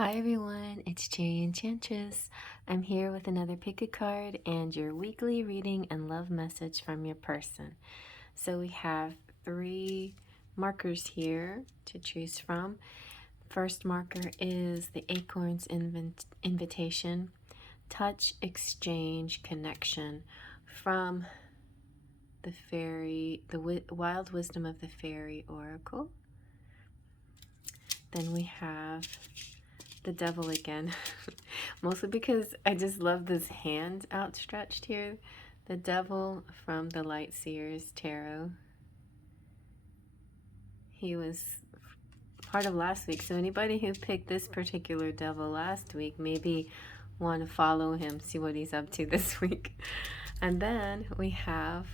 Hi everyone, it's Cherry Enchantress. I'm here with another pick a card and your weekly reading and love message from your person. So we have 3 markers here to choose from. First marker is the Acorn's invitation, touch, exchange, connection from the wild wisdom of the Faery Oracle. Then we have the devil again, mostly because I just love this hand outstretched here. The devil from the Light Seers Tarot. He was part of last week, so anybody who picked this particular devil last week maybe want to follow him, see what he's up to this week. And then we have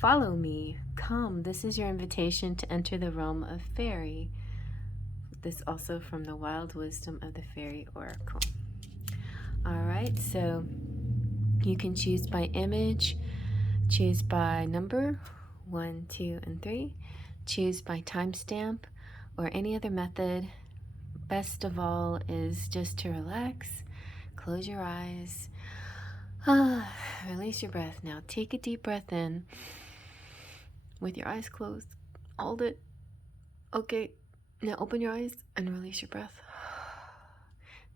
follow me, come, this is your invitation to enter the realm of fairy. This also from the wild wisdom of the Faery Oracle. Alright, so you can choose by image, choose by number 1, 2, and 3, choose by timestamp, or any other method. Best of all is just to relax, close your eyes, release your breath. Now take a deep breath in with your eyes closed. Hold it. Okay. Now open your eyes and release your breath.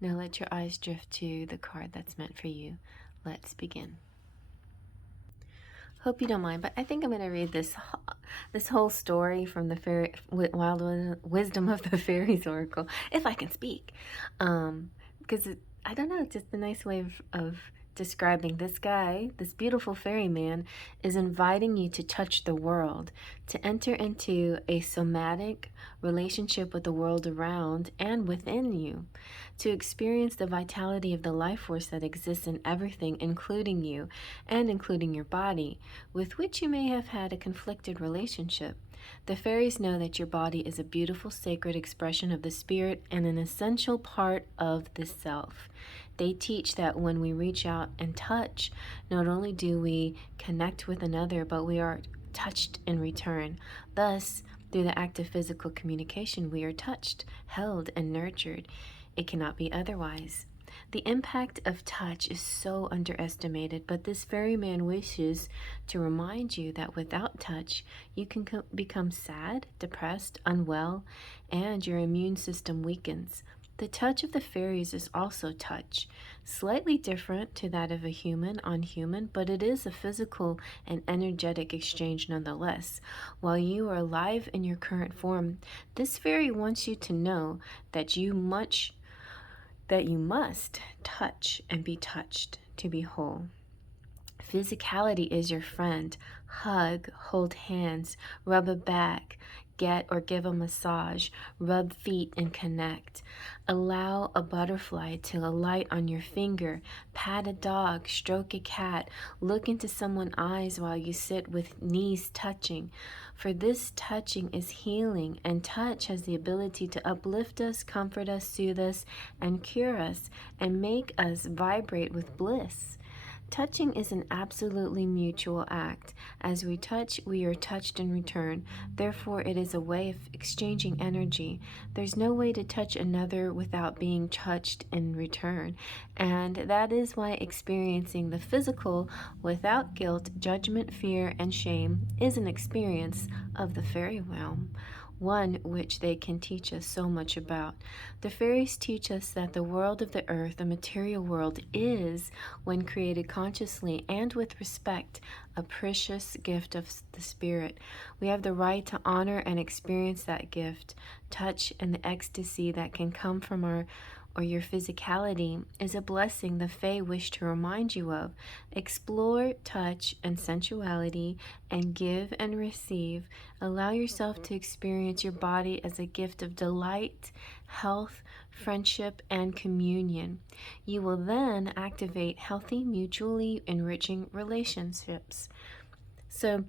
Now let your eyes drift to the card that's meant for you. Let's begin. Hope you don't mind, but I think I'm going to read this whole story from the wild wisdom of the Fairies Oracle, if I can speak. Because I don't know, it's just a nice way of describing this guy. This beautiful fairy man is inviting you to touch the world, to enter into a somatic relationship with the world around and within you, to experience the vitality of the life force that exists in everything, including you and including your body, with which you may have had a conflicted relationship. The fairies know that your body is a beautiful, sacred expression of the spirit and an essential part of the self. They teach that when we reach out and touch, not only do we connect with another, but we are touched in return. Thus, through the act of physical communication, we are touched, held, and nurtured. It cannot be otherwise. The impact of touch is so underestimated, but this fairy man wishes to remind you that without touch, you can become sad, depressed, unwell, and your immune system weakens. The touch of the fairies is also touch, slightly different to that of a human on human, but it is a physical and energetic exchange nonetheless. While you are alive in your current form, this fairy wants you to know that you must touch and be touched to be whole. Physicality is your friend. Hug, hold hands, rub a back, get or give a massage, rub feet and connect. Allow a butterfly to alight on your finger, pat a dog, stroke a cat, look into someone's eyes while you sit with knees touching. For this touching is healing, and touch has the ability to uplift us, comfort us, soothe us, and cure us, and make us vibrate with bliss. Touching is an absolutely mutual act. As we touch, we are touched in return. Therefore, it is a way of exchanging energy. There's no way to touch another without being touched in return. And that is why experiencing the physical without guilt, judgment, fear, and shame is an experience of the fairy realm, one which they can teach us so much about. The fairies teach us that the world of the earth, the material world, is, when created consciously and with respect, a precious gift of the spirit. We have the right to honor and experience that gift. Touch and the ecstasy that can come from your physicality is a blessing the Fae wish to remind you of. Explore touch and sensuality and give and receive. Allow yourself to experience your body as a gift of delight, health, friendship, and communion. You will then activate healthy, mutually enriching relationships. So,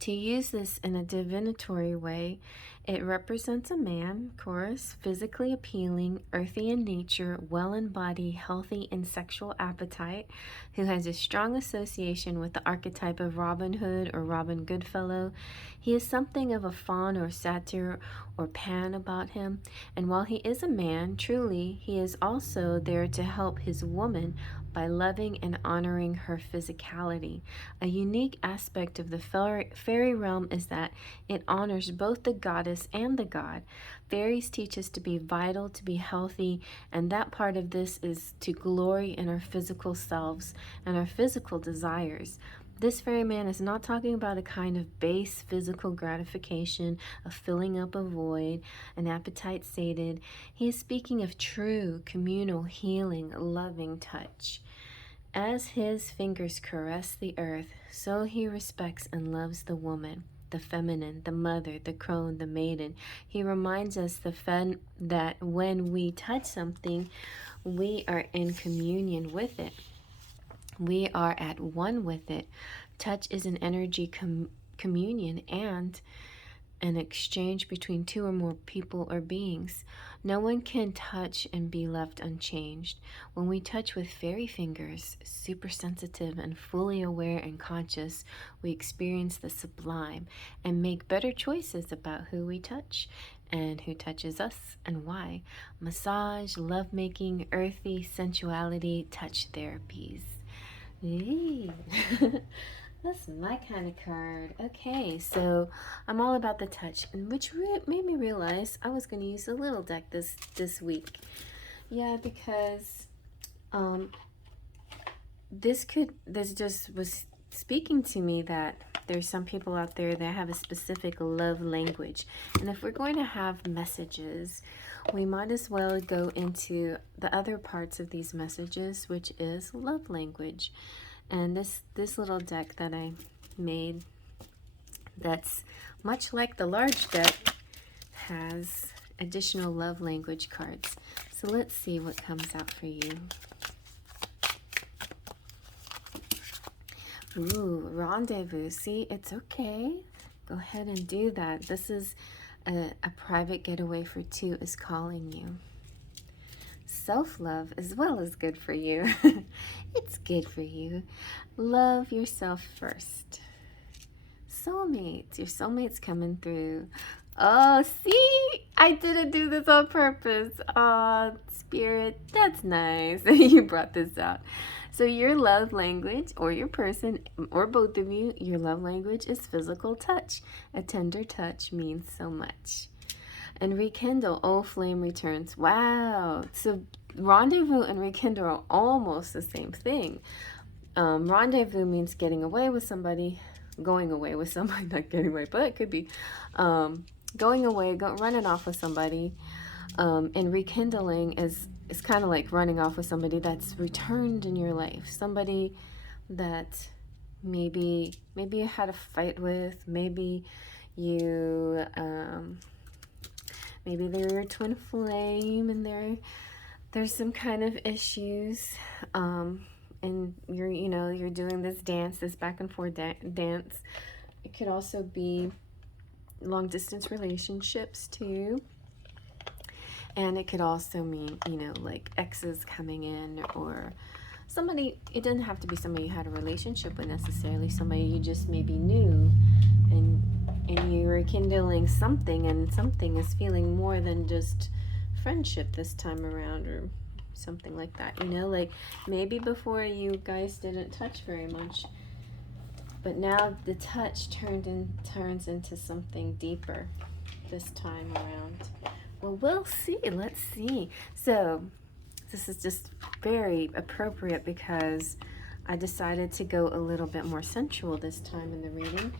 to use this in a divinatory way, It represents a man, of course, physically appealing, earthy in nature, well in body, healthy in sexual appetite, who has a strong association with the archetype of Robin Hood or Robin Goodfellow. He is something of a faun or satyr or pan about him, and while he is a man, truly, he is also there to help his woman by loving and honoring her physicality. A unique aspect of the fairy realm is that it honors both the goddess and the god. Fairies teach us to be vital, to be healthy, and that part of this is to glory in our physical selves and our physical desires. This fairy man is not talking about a kind of base physical gratification, of filling up a void, an appetite sated. He is speaking of true, communal, healing, loving touch. As his fingers caress the earth, so he respects and loves the woman, the feminine, the mother, the crone, the maiden. He reminds us that when we touch something, we are in communion with it. We are at one with it. Touch is an energy communion and an exchange between two or more people or beings. No one can touch and be left unchanged. When we touch with fairy fingers, super sensitive and fully aware and conscious, we experience the sublime and make better choices about who we touch and who touches us and why. Massage, lovemaking, earthy sensuality, touch therapies. That's my kind of card. Okay, so I'm all about the touch, and which made me realize I was going to use a little deck this week. Yeah, because this just was speaking to me that there's some people out there that have a specific love language, and if we're going to have messages, we might as well go into the other parts of these messages, which is love language. And this little deck that I made, that's much like the large deck, has additional love language cards. So let's see what comes out for you. Ooh, rendezvous. See, it's okay. Go ahead and do that. This is a private getaway for two is calling you. Self-love as well is good for you. It's good for you. Love yourself first. Soulmates. Your soulmate's coming through. Oh, see? I didn't do this on purpose. Oh, Spirit, that's nice. You brought this out. So your love language, or your person, or both of you, your love language is physical touch. A tender touch means so much. And rekindle, oh, flame returns. Wow. So rendezvous and rekindle are almost the same thing. Rendezvous means getting away with somebody, going away with somebody, not getting away, but it could be going away, running off with somebody. And rekindling is kind of like running off with somebody that's returned in your life. Somebody that maybe you had a fight with, maybe you... maybe they were your twin flame and there's some kind of issues, and you're doing this dance, this back and forth dance. It could also be long distance relationships too, and it could also mean like exes coming in, or somebody. It doesn't have to be somebody you had a relationship with necessarily. Somebody you just maybe knew, and you're rekindling something, and something is feeling more than just friendship this time around, or something like that. Like maybe before you guys didn't touch very much, but now the touch turns into something deeper this time around. Well, we'll see. Let's see. So this is just very appropriate because I decided to go a little bit more sensual this time in the reading.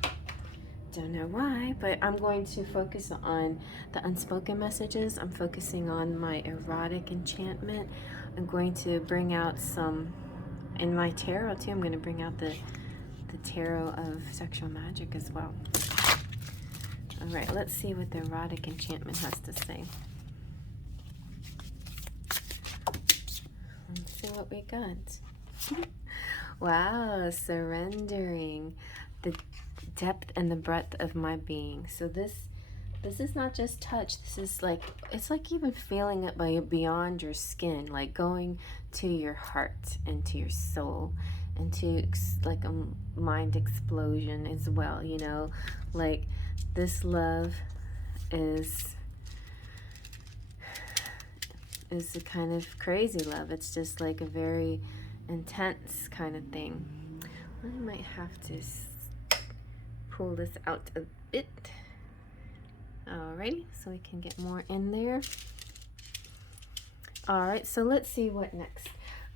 Don't know why, but I'm going to focus on the unspoken messages. I'm focusing on my erotic enchantment. I'm going to bring out some, in my tarot too, I'm going to bring out the tarot of sexual magic as well. All right, let's see what the erotic enchantment has to say. Let's see what we got. Wow, surrendering the depth and the breadth of my being. So this This is not just touch. This is like, it's like even feeling it by beyond your skin, like going to your heart and to your soul and to like a mind explosion as well, you know? Like this love is a kind of crazy love. It's just like a very intense kind of thing. I might have to pull this out a bit. Alrighty, so we can get more in there. Alright, so let's see what next.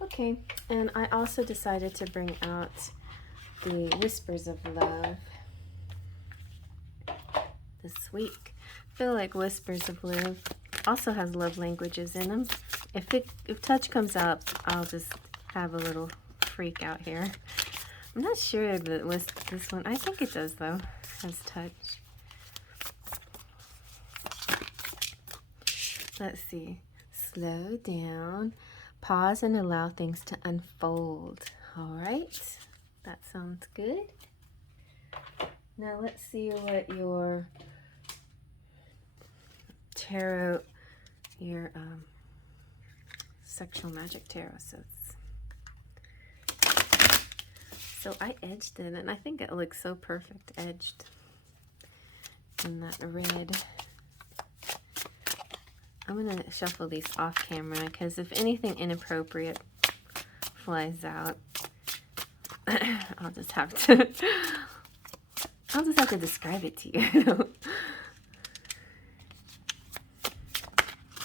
Okay, and I also decided to bring out the Whispers of Love this week. I feel like Whispers of Love also has love languages in them. If touch comes out, I'll just have a little freak out here. I'm not sure that this one, I think it does though, has touch. Let's see. Slow down, pause and allow things to unfold. All right, that sounds good. Now let's see what your tarot, your sexual magic tarot says. So I edged it and I think it looks so perfect edged in that red. I'm going to shuffle these off camera because if anything inappropriate flies out, I'll just have to describe it to you.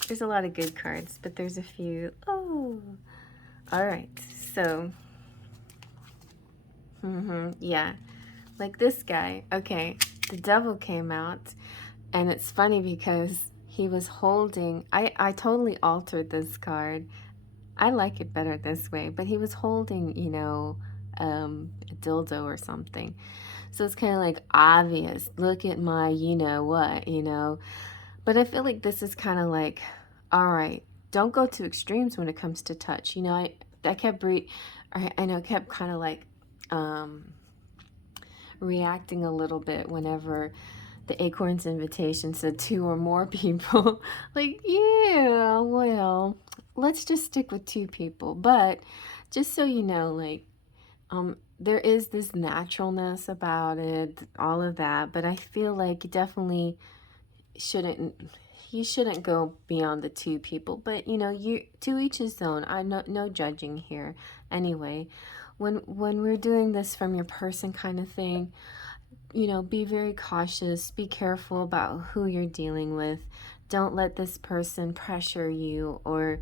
There's a lot of good cards, but there's a few. Oh, all right. So, yeah, like this guy. Okay, the devil came out, and it's funny because he was holding, I totally altered this card. I like it better this way, but he was holding, you know, a dildo or something. So it's kind of like obvious. Look at my, you know what, you know. But I feel like this is kind of like, all right, don't go to extremes when it comes to touch. You know, I kept kept kind of like reacting a little bit whenever the Acorn's invitation said 2 or more people. Like, yeah, well, let's just stick with 2 people. But just so you know, like, there is this naturalness about it, all of that. But I feel like you definitely you shouldn't go beyond the 2 people. But, you know, to each his own. No judging here. Anyway, when we're doing this from your person kind of thing, you know, be very cautious, be careful about who you're dealing with. Don't let this person pressure you or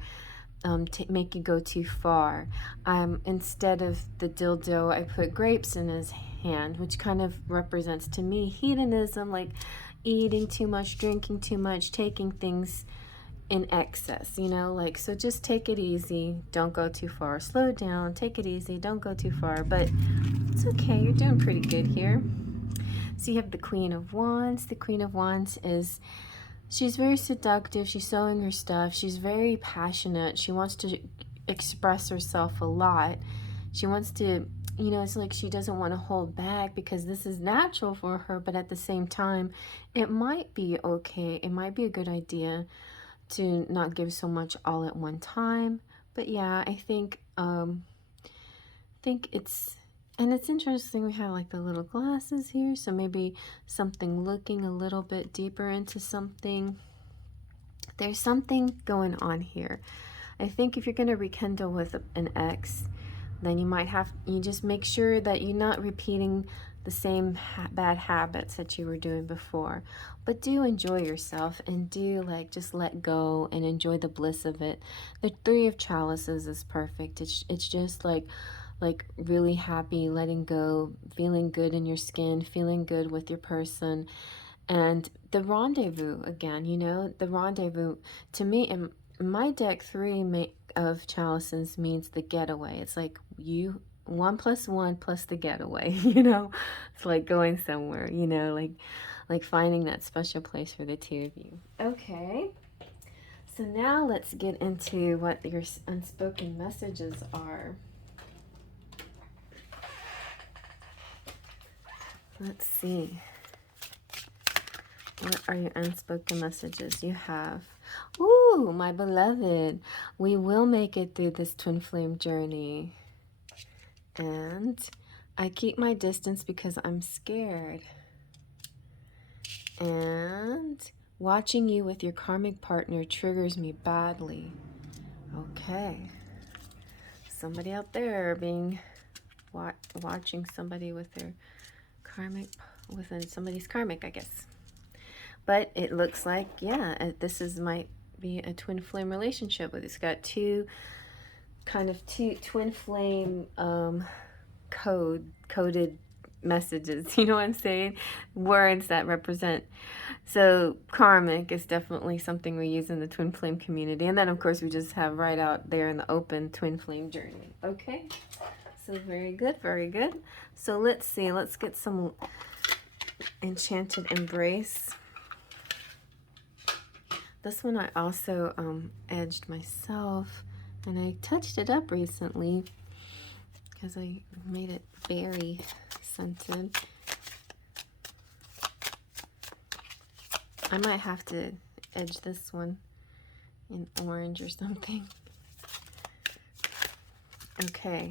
make you go too far. Instead of the dildo, I put grapes in his hand, which kind of represents to me hedonism, like eating too much, drinking too much, taking things in excess, you know, like, so just take it easy, don't go too far, slow down, take it easy, don't go too far, but it's okay, you're doing pretty good here. So you have the Queen of Wands. The Queen of Wands she's very seductive. She's sewing her stuff. She's very passionate. She wants to express herself a lot. She wants to, you know, it's like she doesn't want to hold back because this is natural for her, but at the same time, it might be okay. It might be a good idea to not give so much all at one time. But yeah, I think it's, and it's interesting we have like the little glasses here, so maybe something looking a little bit deeper into something. There's something going on here. I think if you're going to rekindle with an ex, then you just make sure that you're not repeating the same bad habits that you were doing before. But do enjoy yourself and do like just let go and enjoy the bliss of it. The 3 of Chalices is perfect. It's just like really happy, letting go, feeling good in your skin, feeling good with your person. And the rendezvous again, you know, the rendezvous to me in my deck, 3 of Chalices means the getaway. It's like 1 + 1 plus the getaway, you know. It's like going somewhere, you know, like finding that special place for the 2 of you. Okay, so now let's get into what your unspoken messages are. Let's see. What are your unspoken messages? You have, ooh, my beloved, we will make it through this twin flame journey. And I keep my distance because I'm scared. And watching you with your karmic partner triggers me badly. Okay. Somebody out there being watching somebody with their karmic, with somebody's karmic, I guess. But it looks like, yeah, might be a twin flame relationship. It's got two twin flame coded messages. You know what I'm saying? Words that represent. So karmic is definitely something we use in the twin flame community. And then, of course, we just have right out there in the open twin flame journey. Okay? So very good, very good. So let's see. Let's get some Enchanted Embrace. This one I also edged myself, and I touched it up recently because I made it berry scented. I might have to edge this one in orange or something. Okay.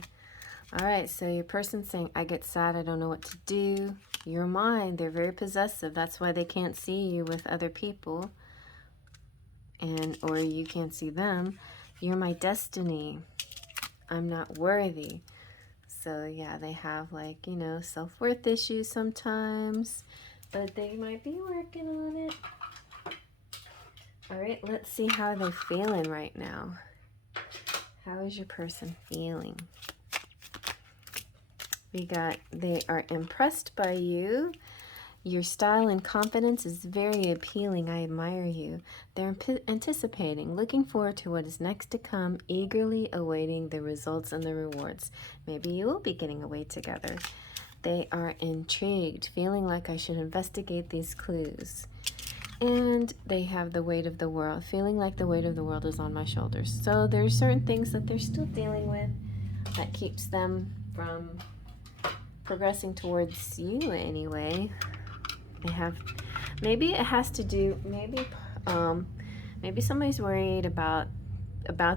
All right, so your person's saying, I get sad, I don't know what to do. You're mine. They're very possessive. That's why they can't see you with other people. Or you can't see them. You're my destiny. I'm not worthy. So yeah, they have, like, you know, self-worth issues sometimes, but they might be working on it. All right, let's see how they're feeling right now. How is your person feeling? We got, they are impressed by you. Your style and confidence is very appealing. I admire you. They're anticipating, looking forward to what is next to come, eagerly awaiting the results and the rewards. Maybe you will be getting away together. They are intrigued, feeling like I should investigate these clues. And they have the weight of the world, feeling like the weight of the world is on my shoulders. So there's certain things that they're still dealing with that keeps them from progressing towards you anyway. They have, maybe it has to do, maybe somebody's worried about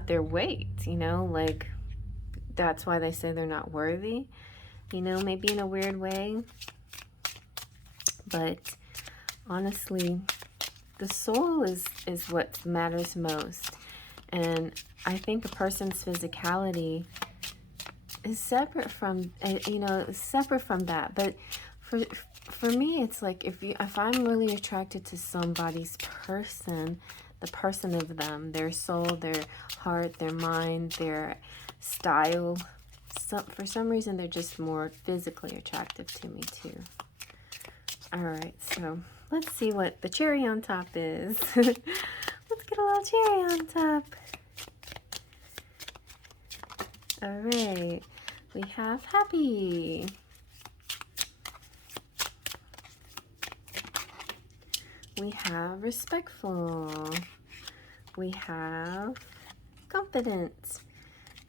their weight, you know, like that's why they say they're not worthy, you know, maybe in a weird way. But honestly, the soul is what matters most. And I think a person's physicality is separate from, you know, separate from that. But for me, it's like if I'm really attracted to somebody's person, the person of them, their soul, their heart, their mind, their style, for some reason they're just more physically attractive to me too. All right, so let's see what the cherry on top is. Let's get a little cherry on top. All right, we have happy. We have respectful. We have confident.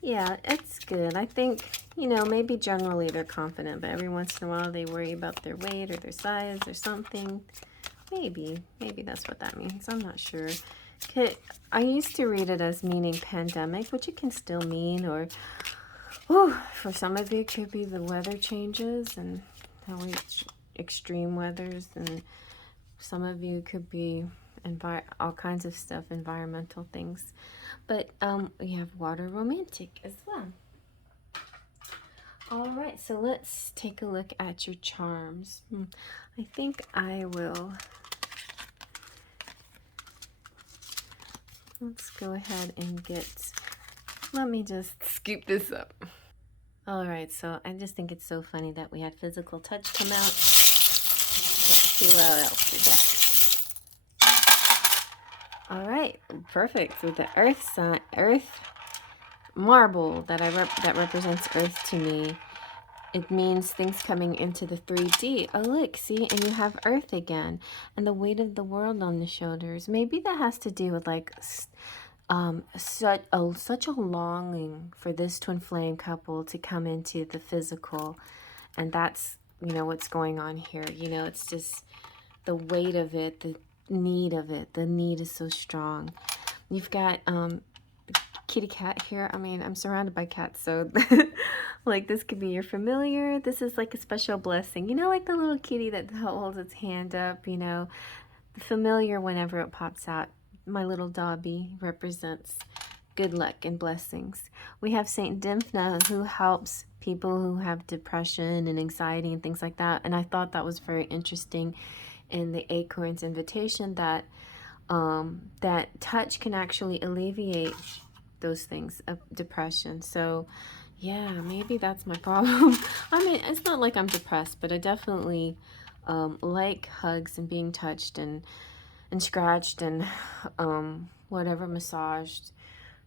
Yeah, it's good. I think, you know, maybe generally they're confident, but every once in a while they worry about their weight or their size or something. Maybe that's what that means. I'm not sure. I used to read it as meaning pandemic, which it can still mean, or for some of you it could be the weather changes and how extreme weathers, and some of you could be all kinds of stuff, environmental things. But we have water romantic as well. All right, so let's take a look at your charms. I think I will. Let's go ahead and let me just scoop this up. All right, so I just think it's so funny that we had physical touch come out. Let's see what else we got. All right, perfect. With the earth marble that represents earth to me, it means things coming into the 3D. Oh, look, see, and you have earth again, and the weight of the world on the shoulders. Maybe that has to do with like such a longing for this twin flame couple to come into the physical, and that's, you know, what's going on here. You know, it's just the weight of it, the need of it. The need is so strong. You've got kitty cat here. I mean, I'm surrounded by cats, so like this could be your familiar. This is like a special blessing. You know, like the little kitty that holds its hand up, you know, the familiar whenever it pops out. My little Dobby represents good luck and blessings. We have Saint Dymphna, who helps people who have depression and anxiety and things like that. And I thought that was very interesting in the Acorn's invitation that that touch can actually alleviate those things of depression. So yeah, maybe that's my problem. I mean, it's not like I'm depressed, but I definitely like hugs and being touched and scratched and whatever, massaged,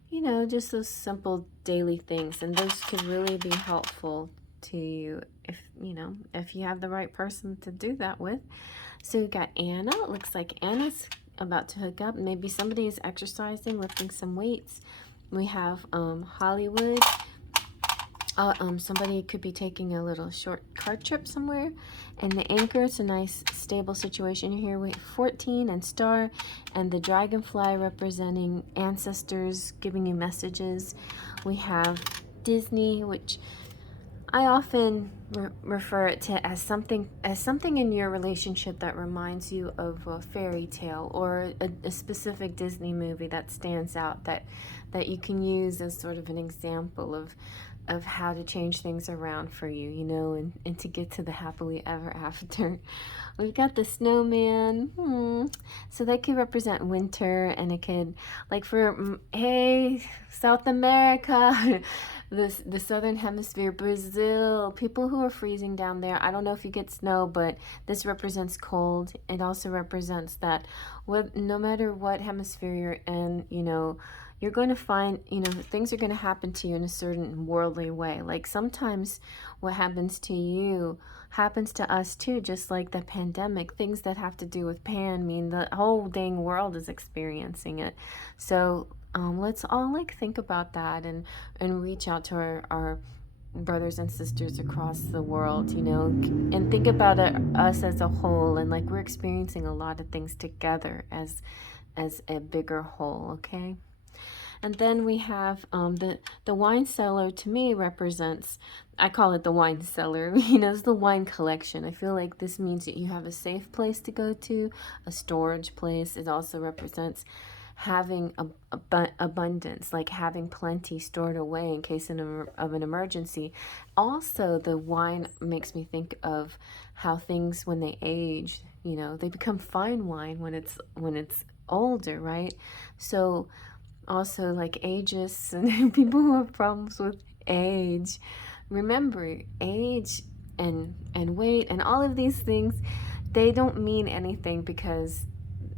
you know, just those simple daily things. And those could really be helpful to you if, you know, if you have the right person to do that with. So we got Anna. It looks like Anna's about to hook up. Maybe somebody is exercising, lifting some weights. We have Hollywood. Somebody could be taking a little short car trip somewhere. And the anchor, it's a nice stable situation here. We have 14 and star, and the dragonfly representing ancestors giving you messages. We have Disney, which I often refer it to as something in your relationship that reminds you of a fairy tale or a specific Disney movie that stands out, that you can use as sort of an example of how to change things around for you, you know, and to get to the happily ever after. We've got the snowman. So that could represent winter, and it could, like for, hey, South America, the southern hemisphere, Brazil, people who are freezing down there. I don't know if you get snow, but this represents cold. It also represents that no matter what hemisphere you're in, you know, you're going to find, you know, things are going to happen to you in a certain worldly way. Like sometimes what happens to you happens to us too, just like the pandemic. Things that have to do with pan mean the whole dang world is experiencing it. So let's all like think about that and reach out to our brothers and sisters across the world, you know, and think about us as a whole, and like we're experiencing a lot of things together as a bigger whole, okay? And then we have the wine cellar. To me represents, I call it the wine cellar, you know, it's the wine collection. I feel like this means that you have a safe place to go to, a storage place. It also represents having abundance, like having plenty stored away in case of an emergency. Also, the wine makes me think of how things, when they age, you know, they become fine wine when it's older, right? So also like ages and people who have problems with age, remember, age and weight and all of these things, they don't mean anything because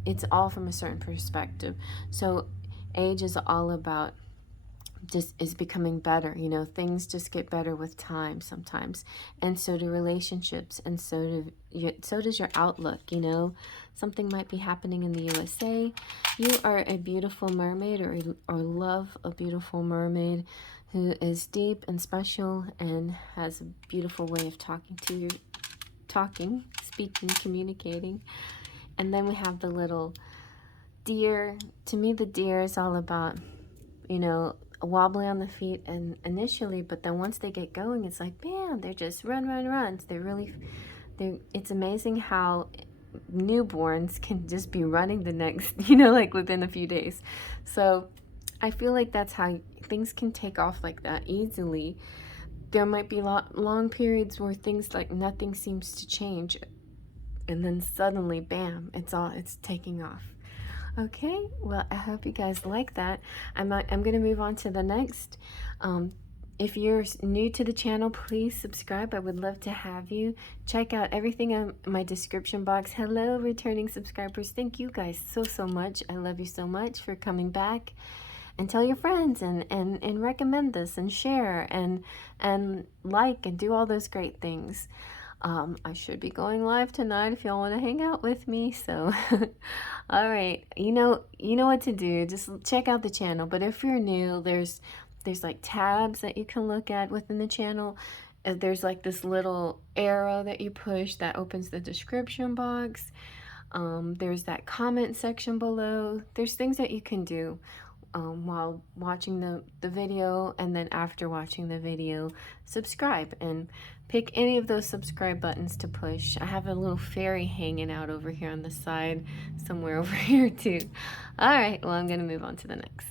it's all from a certain perspective. So age is all about just is becoming better, you know, things just get better with time sometimes, and so do relationships, and so does your outlook, you know. Something might be happening in the USA. You are a beautiful mermaid, or love a beautiful mermaid who is deep and special and has a beautiful way of speaking, communicating. And then we have the little deer. To me, the deer is all about, you know, wobbly on the feet and initially, but then once they get going, it's like bam, they're just run. It's amazing how newborns can just be running the next, you know, like within a few days. So I feel like that's how things can take off like that easily. There might be long periods where things like nothing seems to change, and then suddenly bam, it's taking off. Okay, well, I hope you guys like that. I'm going to move on to the next. If you're new to the channel, please subscribe. I would love to have you. Check out everything in my description box. Hello, returning subscribers. Thank you guys so much. I love you so much for coming back. And tell your friends and recommend this and share and like and do all those great things. I should be going live tonight if y'all want to hang out with me. So, all right, you know what to do. Just check out the channel. But if you're new, there's like tabs that you can look at within the channel. There's like this little arrow that you push that opens the description box. There's that comment section below. There's things that you can do while watching the video, and then after watching the video, subscribe and pick any of those subscribe buttons to push. I have a little fairy hanging out over here on the side, somewhere over here too. All right, well, I'm gonna move on to the next.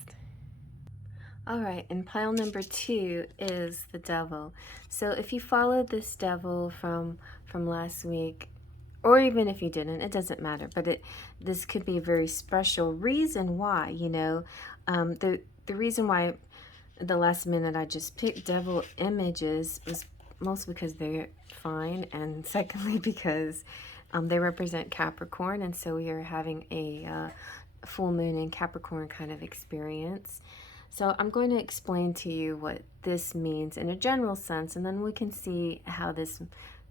All right, and pile number 2 is the devil. So if you followed this devil from last week, or even if you didn't, it doesn't matter, but this could be a very special reason why, you know. The reason why the last minute I just picked devil images was mostly because they're fine, and secondly because they represent Capricorn, and so we are having a full moon in Capricorn kind of experience. So I'm going to explain to you what this means in a general sense, and then we can see how this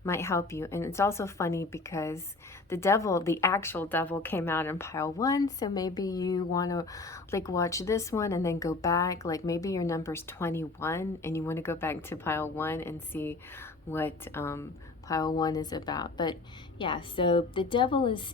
might help you. And it's also funny because the devil, the actual devil, came out in pile 1, so maybe you want to like watch this one and then go back, like maybe your number's 21 and you want to go back to pile 1 and see what pile 1 is about. But yeah, so the devil is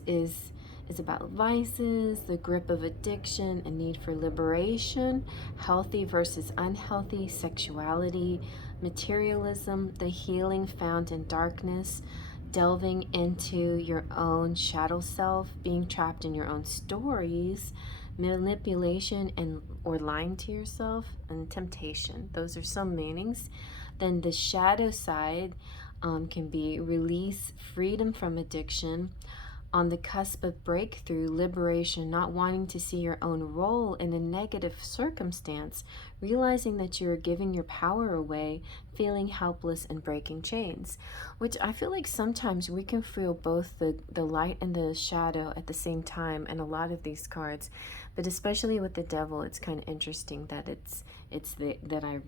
about vices, the grip of addiction, a need for liberation, healthy versus unhealthy sexuality, materialism, the healing found in darkness, delving into your own shadow self, being trapped in your own stories, manipulation and or lying to yourself, and temptation. Those are some meanings. Then the shadow side can be release, freedom from addiction, on the cusp of breakthrough, liberation, not wanting to see your own role in a negative circumstance, realizing that you're giving your power away, feeling helpless and breaking chains. Which I feel like sometimes we can feel both the light and the shadow at the same time in a lot of these cards, but especially with the devil, it's kind of interesting that that I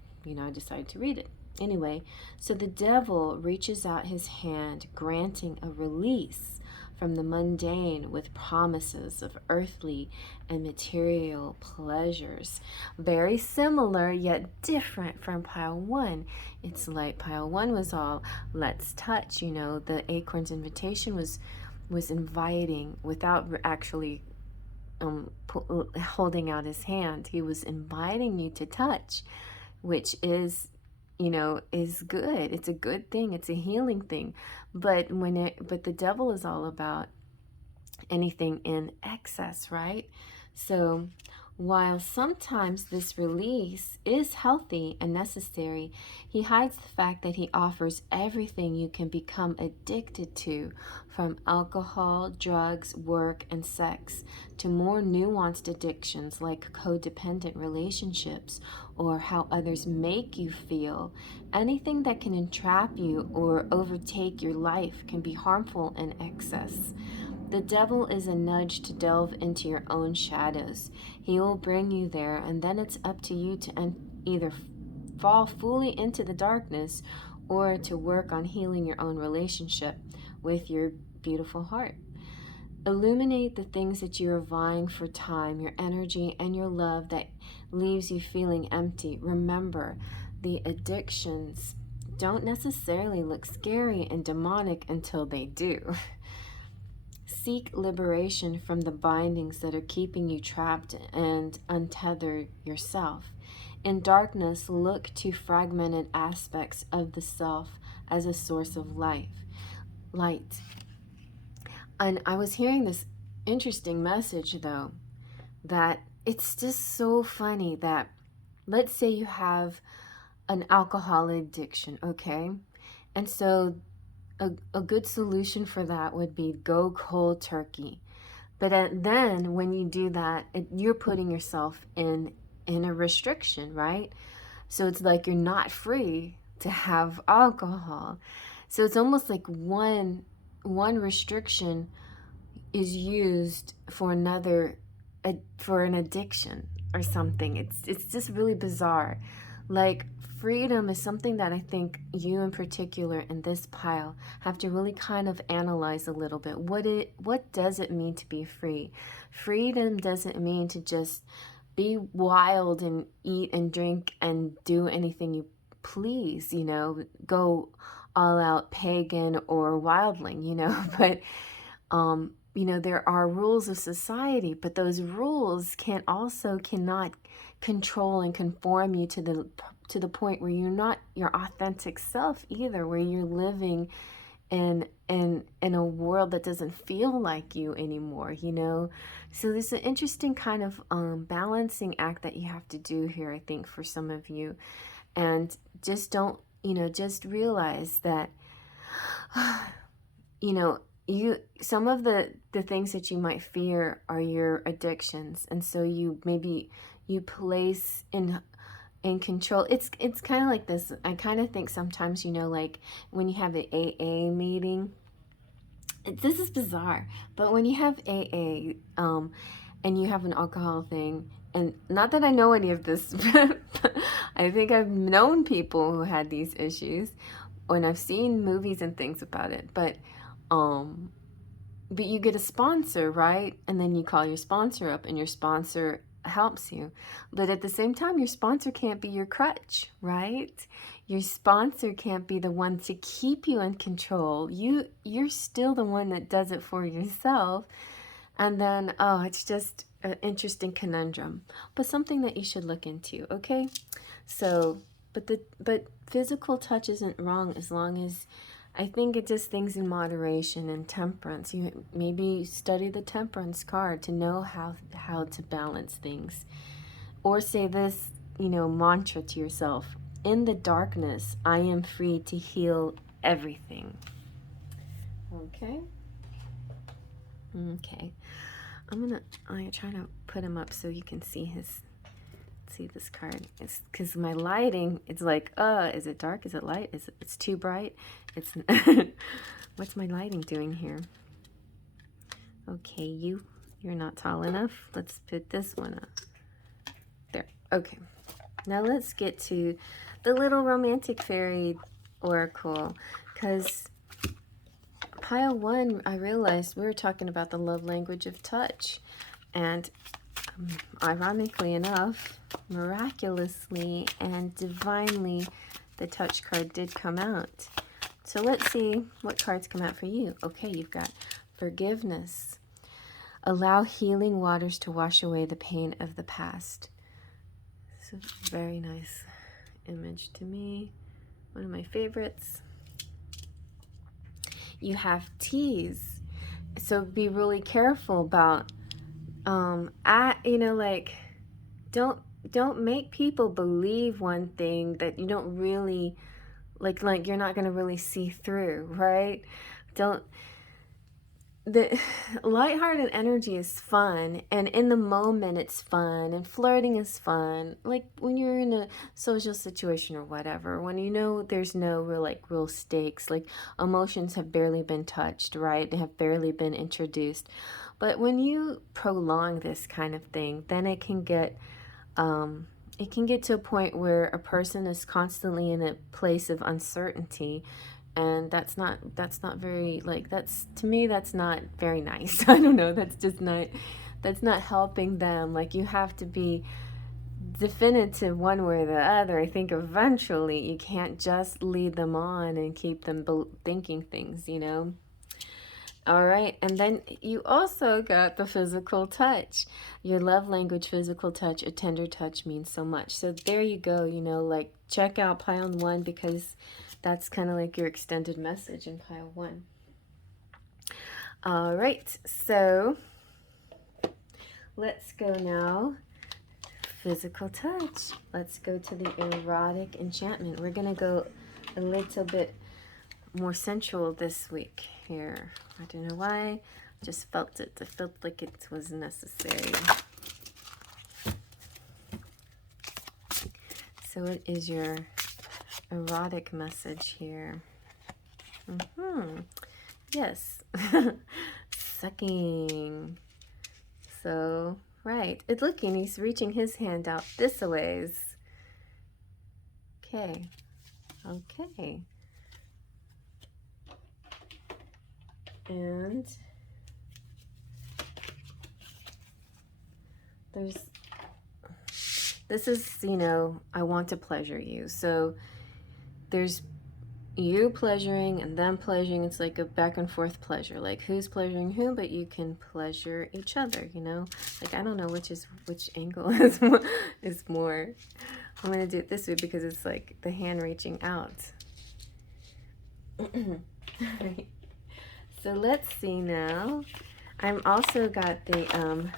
decided to read it. Anyway, so the devil reaches out his hand, granting a release from the mundane with promises of earthly and material pleasures. Very similar yet different from pile 1. It's like pile 1 was all let's touch, you know, the Acorn's invitation was inviting without actually holding out his hand. He was inviting you to touch, which is is good. It's a good thing. It's a healing thing. But but the devil is all about anything in excess, right? So while sometimes this release is healthy and necessary, he hides the fact that he offers everything you can become addicted to, from alcohol, drugs, work, and sex, to more nuanced addictions like codependent relationships or how others make you feel. Anything that can entrap you or overtake your life can be harmful in excess. The devil is a nudge to delve into your own shadows. He will bring you there, and then it's up to you to either fall fully into the darkness or to work on healing your own relationship with your beautiful heart. Illuminate the things that you are vying for time, your energy, and your love that leaves you feeling empty. Remember, the addictions don't necessarily look scary and demonic until they do. Seek liberation from the bindings that are keeping you trapped and untether yourself. In darkness, look to fragmented aspects of the self as a source of light. And I was hearing this interesting message, though, that it's just so funny that, let's say you have an alcohol addiction, okay? And so a good solution for that would be go cold turkey. But then when you do that, you're putting yourself in a restriction, right? So it's like you're not free to have alcohol. So it's almost like one restriction is used for another, for an addiction or something. It's just really bizarre. Like, freedom is something that I think you in particular in this pile have to really kind of analyze a little bit. What does it mean to be free? Freedom doesn't mean to just be wild and eat and drink and do anything you please, go all out pagan or wildling, but you know, there are rules of society, but those rules cannot control and conform you to the point where you're not your authentic self either, where you're living in a world that doesn't feel like you anymore, you know. So there's an interesting kind of balancing act that you have to do here, I think, for some of you. And just don't, you know, just realize that you know, some of the things that you might fear are your addictions, and so you place in control. It's kind of like this. I kind of think sometimes, you know, like when you have an AA meeting, this is bizarre, but when you have AA and you have an alcohol thing, and not that I know any of this, but I think I've known people who had these issues, and I've seen movies and things about it, but you get a sponsor, right? And then you call your sponsor up and your sponsor helps you. But at the same time, your sponsor can't be your crutch, right? Your sponsor can't be the one to keep you in control. You're still the one that does it for yourself. And then, oh, it's just an interesting conundrum, but something that you should look into, okay? So, but physical touch isn't wrong as long as, I think it just things in moderation and temperance. You maybe study the temperance card to know how to balance things. Or say this, you know, mantra to yourself. In the darkness, I am free to heal everything. Okay? Okay. I'm try to put him up so you can see this card. It's because my lighting, it's like, is it dark? Is it light? It's too bright? It's what's my lighting doing here? Okay, you're not tall enough. Let's put this one up. There. Okay. Now let's get to the little romantic fairy oracle, because pile 1, I realized we were talking about the love language of touch, and ironically enough, miraculously and divinely, the touch card did come out. So let's see what cards come out for you. Okay, you've got forgiveness. Allow healing waters to wash away the pain of the past. It's a very nice image to me. One of my favorites. You have tease. So be really careful about you know, like, don't make people believe one thing that you don't really like you're not going to really see through, right? The lighthearted energy is fun, and in the moment it's fun, and flirting is fun, like when you're in a social situation or whatever, when you know there's no real stakes, like emotions have barely been touched, right? They have barely been introduced. But when you prolong this kind of thing, then it can get to a point where a person is constantly in a place of uncertainty, and that's not very, like, that's, to me, that's not very nice. I don't know, that's not helping them. Like, you have to be definitive one way or the other. I think eventually you can't just lead them on and keep them thinking things, you know. All right, and then you also got the physical touch. Your love language, physical touch, a tender touch means so much. So there you go, you know, like, check out pile 1, because that's kind of like your extended message in pile 1. All right, so let's go now. Physical touch. Let's go to the Erotic Enchantment. We're going to go a little bit more sensual this week here. I don't know why. Just felt it. I felt like it was necessary. So it is your erotic message here. Yes. Sucking. So, right. It's looking, he's reaching his hand out this a ways. Okay. Okay. And this is, you know, I want to pleasure you. So there's, you pleasuring and them pleasuring. It's like a back and forth pleasure. Like who's pleasuring who, but you can pleasure each other, you know? Like I don't know which angle is more. I'm gonna do it this way because it's like the hand reaching out. Alright. So let's see now. I'm also got the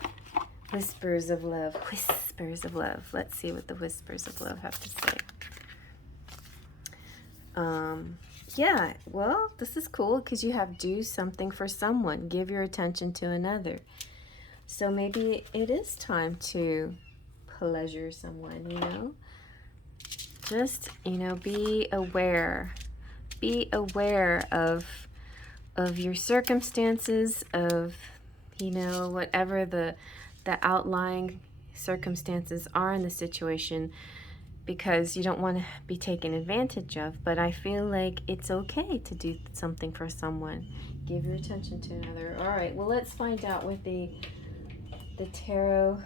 Whispers of Love. Whispers of Love. Let's see what the Whispers of Love have to say. Yeah, well, this is cool because you have do something for someone. Give your attention to another. So maybe it is time to pleasure someone, you know? Just, you know, be aware. Be aware of your circumstances, of, you know, whatever the outlying circumstances are in the situation, because you don't want to be taken advantage of. But I feel like it's okay to do something for someone. Give your attention to another. All right, well, let's find out with the Tarot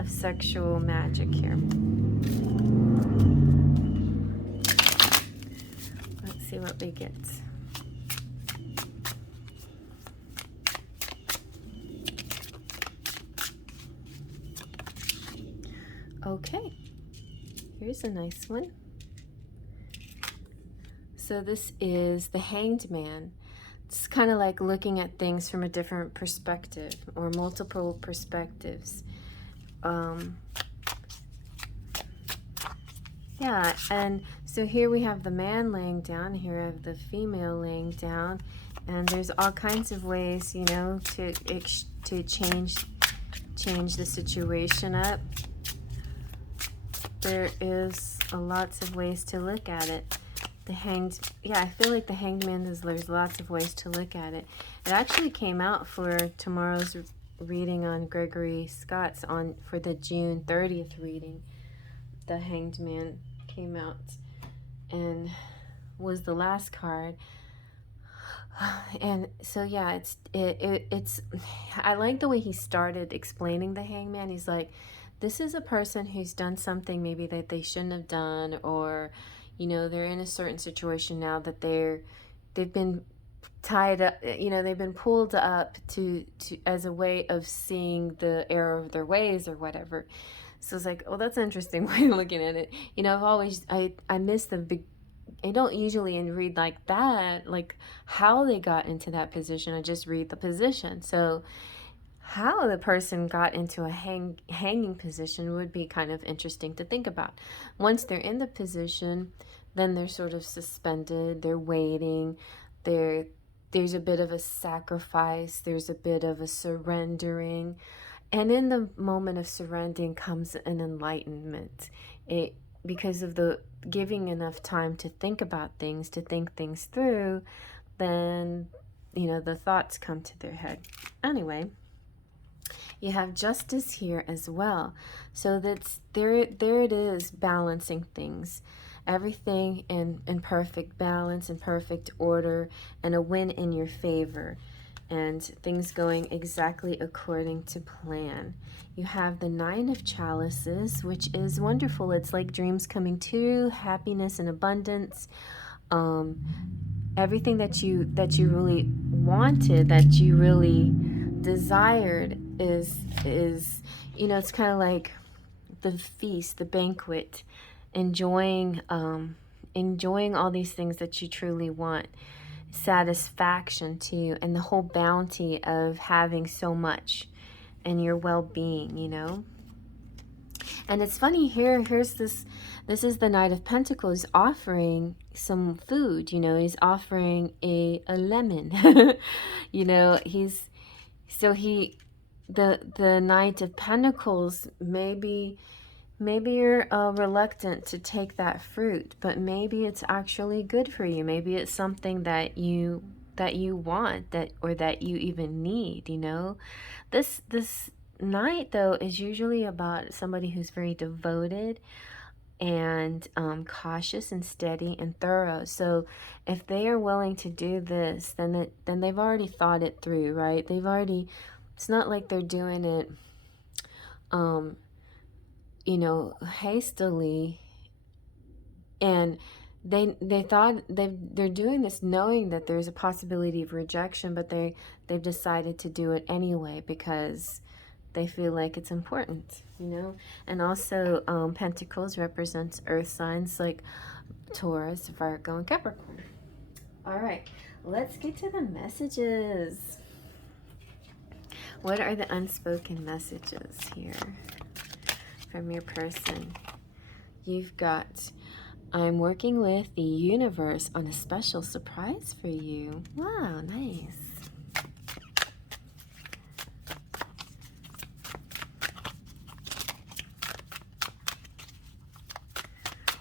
of Sexual Magic here. Let's see what we get. Okay, here's a nice one. So this is the Hanged Man. It's kind of like looking at things from a different perspective or multiple perspectives. Yeah, and so here we have the man laying down, here I have the female laying down, and there's all kinds of ways, you know, to change the situation up. There is lots of ways to look at it. Yeah, I feel like the Hanged Man there's lots of ways to look at it. It actually came out for tomorrow's reading on Gregory Scott's for the June 30th reading. The Hanged Man came out and was the last card. And so yeah, it's I like the way he started explaining the Hangman. He's like, this is a person who's done something maybe that they shouldn't have done, or you know, they're in a certain situation now that they've been tied up, you know, they've been pulled up to as a way of seeing the error of their ways or whatever. So it's like, oh, that's an interesting way of looking at it. You know, I miss the big, I don't usually read like that, like how they got into that position. I just read the position. So how the person got into a hanging position would be kind of interesting to think about. Once they're in the position, then they're sort of suspended, they're waiting, there's a bit of a sacrifice, there's a bit of a surrendering. And in the moment of surrendering comes an enlightenment. Because of the giving enough time to think about things, to think things through, then, you know, the thoughts come to their head. Anyway, you have justice here as well. So that's there it is, balancing things. Everything in perfect balance and perfect order, and a win in your favor, and things going exactly according to plan. You have the Nine of Chalices, which is wonderful. It's like dreams coming true, happiness and abundance. Everything that you really wanted, that you really desired is you know, it's kind of like the feast, the banquet, enjoying all these things that you truly want, satisfaction to you, and the whole bounty of having so much, and your well-being, you know. And it's funny, here's this is the Knight of Pentacles offering some food, you know. He's offering a lemon. You know, the Knight of Pentacles, maybe you're reluctant to take that fruit, but maybe it's actually good for you. Maybe it's something that you want, or that you even need, you know. This Knight, though, is usually about somebody who's very devoted and cautious and steady and thorough. So if they are willing to do this, then they've already thought it through, right? It's not like they're doing it you know, hastily, and they thought they're doing this knowing that there's a possibility of rejection, but they've decided to do it anyway because they feel like it's important, you know. And also Pentacles represents earth signs like Taurus, Virgo, and Capricorn. All right, let's get to the messages. What are the unspoken messages here from your person? You've got, I'm working with the universe on a special surprise for you. Wow, nice.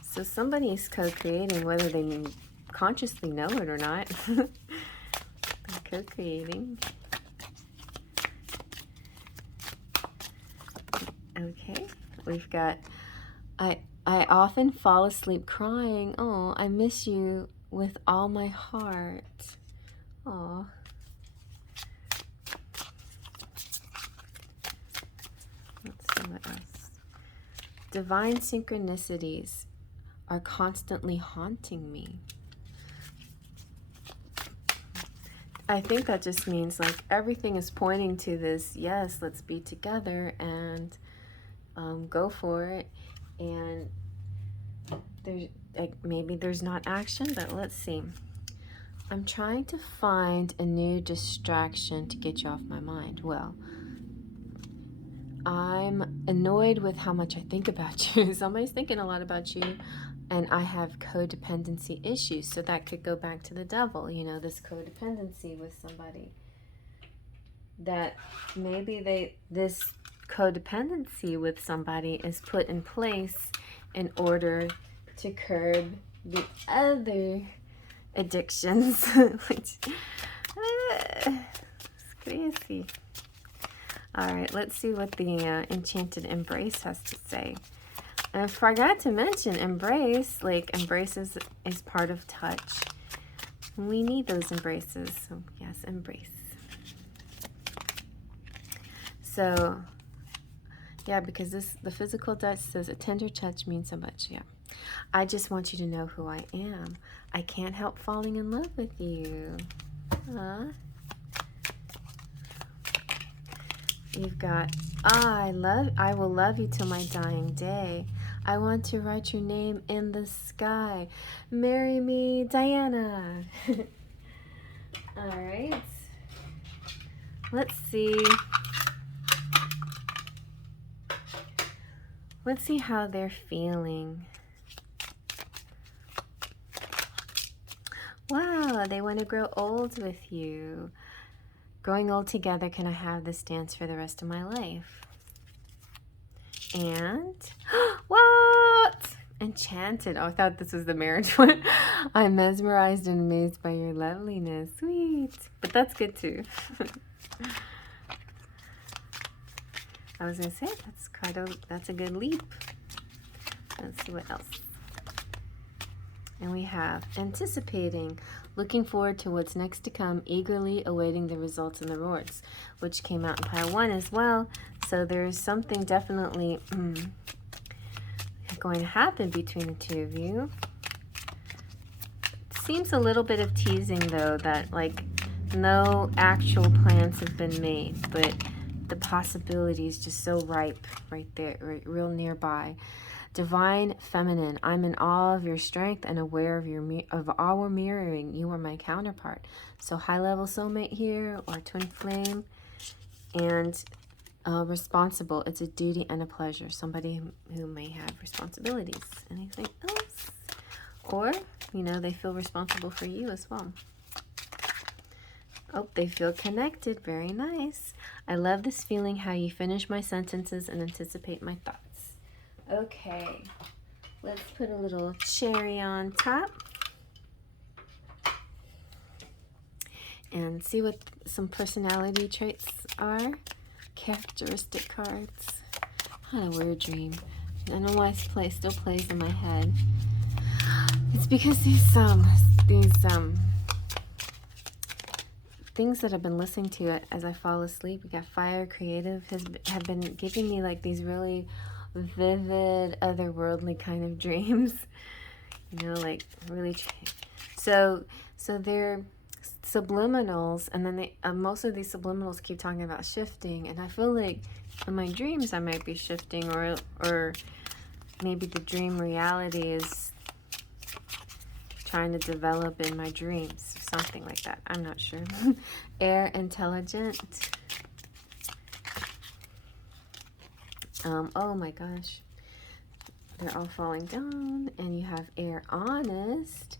So somebody's co-creating, whether they consciously know it or not. They're co-creating. Okay, we've got, I often fall asleep crying. Oh, I miss you with all my heart. Oh. Let's see what else. Divine synchronicities are constantly haunting me. I think that just means like everything is pointing to this, yes, let's be together and go for it. And there's like, maybe there's not action, but let's see. I'm trying to find a new distraction to get you off my mind. Well, I'm annoyed with how much I think about you. Somebody's thinking a lot about you, and I have codependency issues. So that could go back to the devil, you know, this codependency with somebody. That maybe this codependency with somebody is put in place in order to curb the other addictions, which it's crazy. All right, let's see what the Enchanted Embrace has to say. And I forgot to mention embrace, like embraces is part of touch. We need those embraces, so yes, embrace. So, yeah, because the physical touch says a tender touch means so much, yeah. I just want you to know who I am. I can't help falling in love with you. You've got, I will love you till my dying day. I want to write your name in the sky. Marry me, Diana. All right. Let's see. Let's see how they're feeling. Wow, they want to grow old with you. Growing old together, can I have this dance for the rest of my life? And, what? Enchanted. Oh, I thought this was the marriage one. I'm mesmerized and amazed by your loveliness. Sweet. But that's good too. I was going to say, that's a good leap. Let's see what else. And we have anticipating, looking forward to what's next to come, eagerly awaiting the results and the rewards, which came out in pile 1 as well. So there's something definitely going to happen between the two of you. Seems a little bit of teasing though, that like no actual plans have been made, but the possibility is just so ripe right there, real nearby. Divine feminine, I'm in awe of your strength and aware of our mirroring. You are my counterpart. So high level soulmate here, or twin flame. And responsible, it's a duty and a pleasure. Somebody who may have responsibilities. Anything else? Or, you know, they feel responsible for you as well. Oh, they feel connected. Very nice. I love this feeling, how you finish my sentences and anticipate my thoughts. Okay, let's put a little cherry on top and see what some personality traits are. Characteristic cards. I had a weird dream. I don't know why it still plays in my head. It's because these things that I've been listening to as I fall asleep. We got Fire Creative have been giving me like these really vivid, otherworldly kind of dreams. You know, like really. So they're subliminals, and then they most of these subliminals keep talking about shifting, and I feel like in my dreams I might be shifting, or maybe the dream reality is trying to develop in my dreams, or something like that. I'm not sure. Air intelligent. Oh my gosh, they're all falling down. And you have air honest,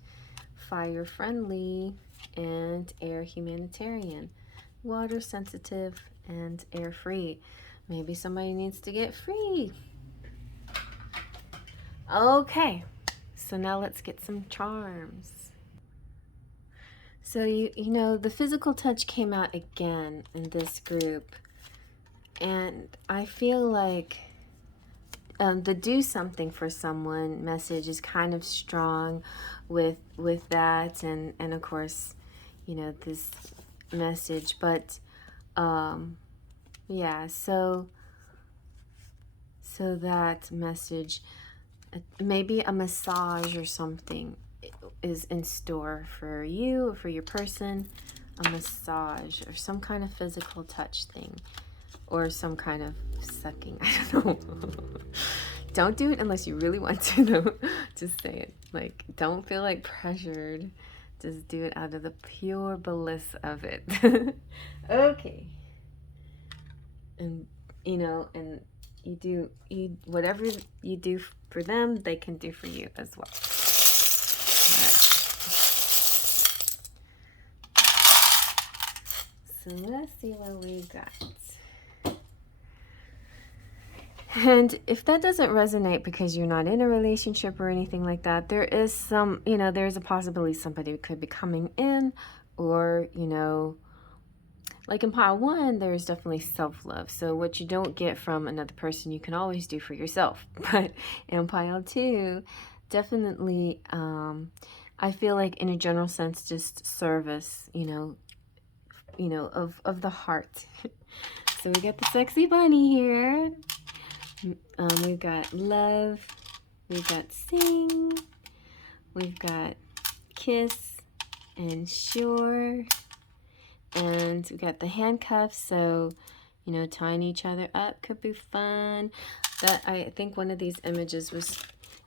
fire friendly, and air humanitarian, water sensitive, and air free. Maybe somebody needs to get free. Okay, so now let's get some charms. So you know, the physical touch came out again in this group, and I feel like the do something for someone message is kind of strong with that, and of course, you know, this message. But yeah, so that message, maybe a massage or something is in store for you or for your person. A massage or some kind of physical touch thing, or some kind of sucking. I don't know. Don't do it unless you really want to, though. Just say it. Like, don't feel like pressured. Just do it out of the pure bliss of it. Okay. And you know, and you whatever you do for them, they can do for you as well. So let's see what we got. And if that doesn't resonate because you're not in a relationship or anything like that, there is some, you know, there's a possibility somebody could be coming in, or, you know, like in pile 1, there's definitely self-love. So what you don't get from another person, you can always do for yourself. But in pile 2, definitely, I feel like in a general sense, just service, you know, of the heart. So we got the sexy bunny here. We've got love, we've got sing, we've got kiss and sure, and we got the handcuffs. So, you know, tying each other up could be fun. But I think one of these images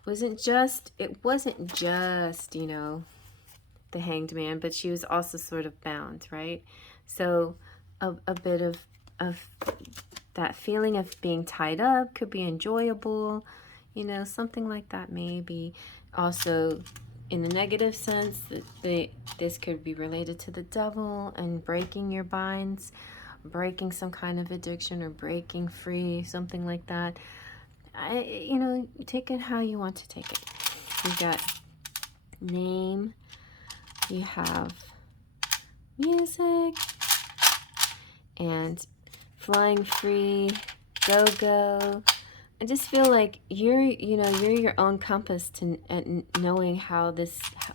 wasn't just, you know, the hanged man, but she was also sort of bound, right? So a bit of that feeling of being tied up could be enjoyable, you know, something like that. Maybe also in the negative sense, that this could be related to the devil and breaking your binds, breaking some kind of addiction, or breaking free, something like that. You know, take it how you want to take it. You got name, you have music, and flying free, go. I just feel like you're your own compass to knowing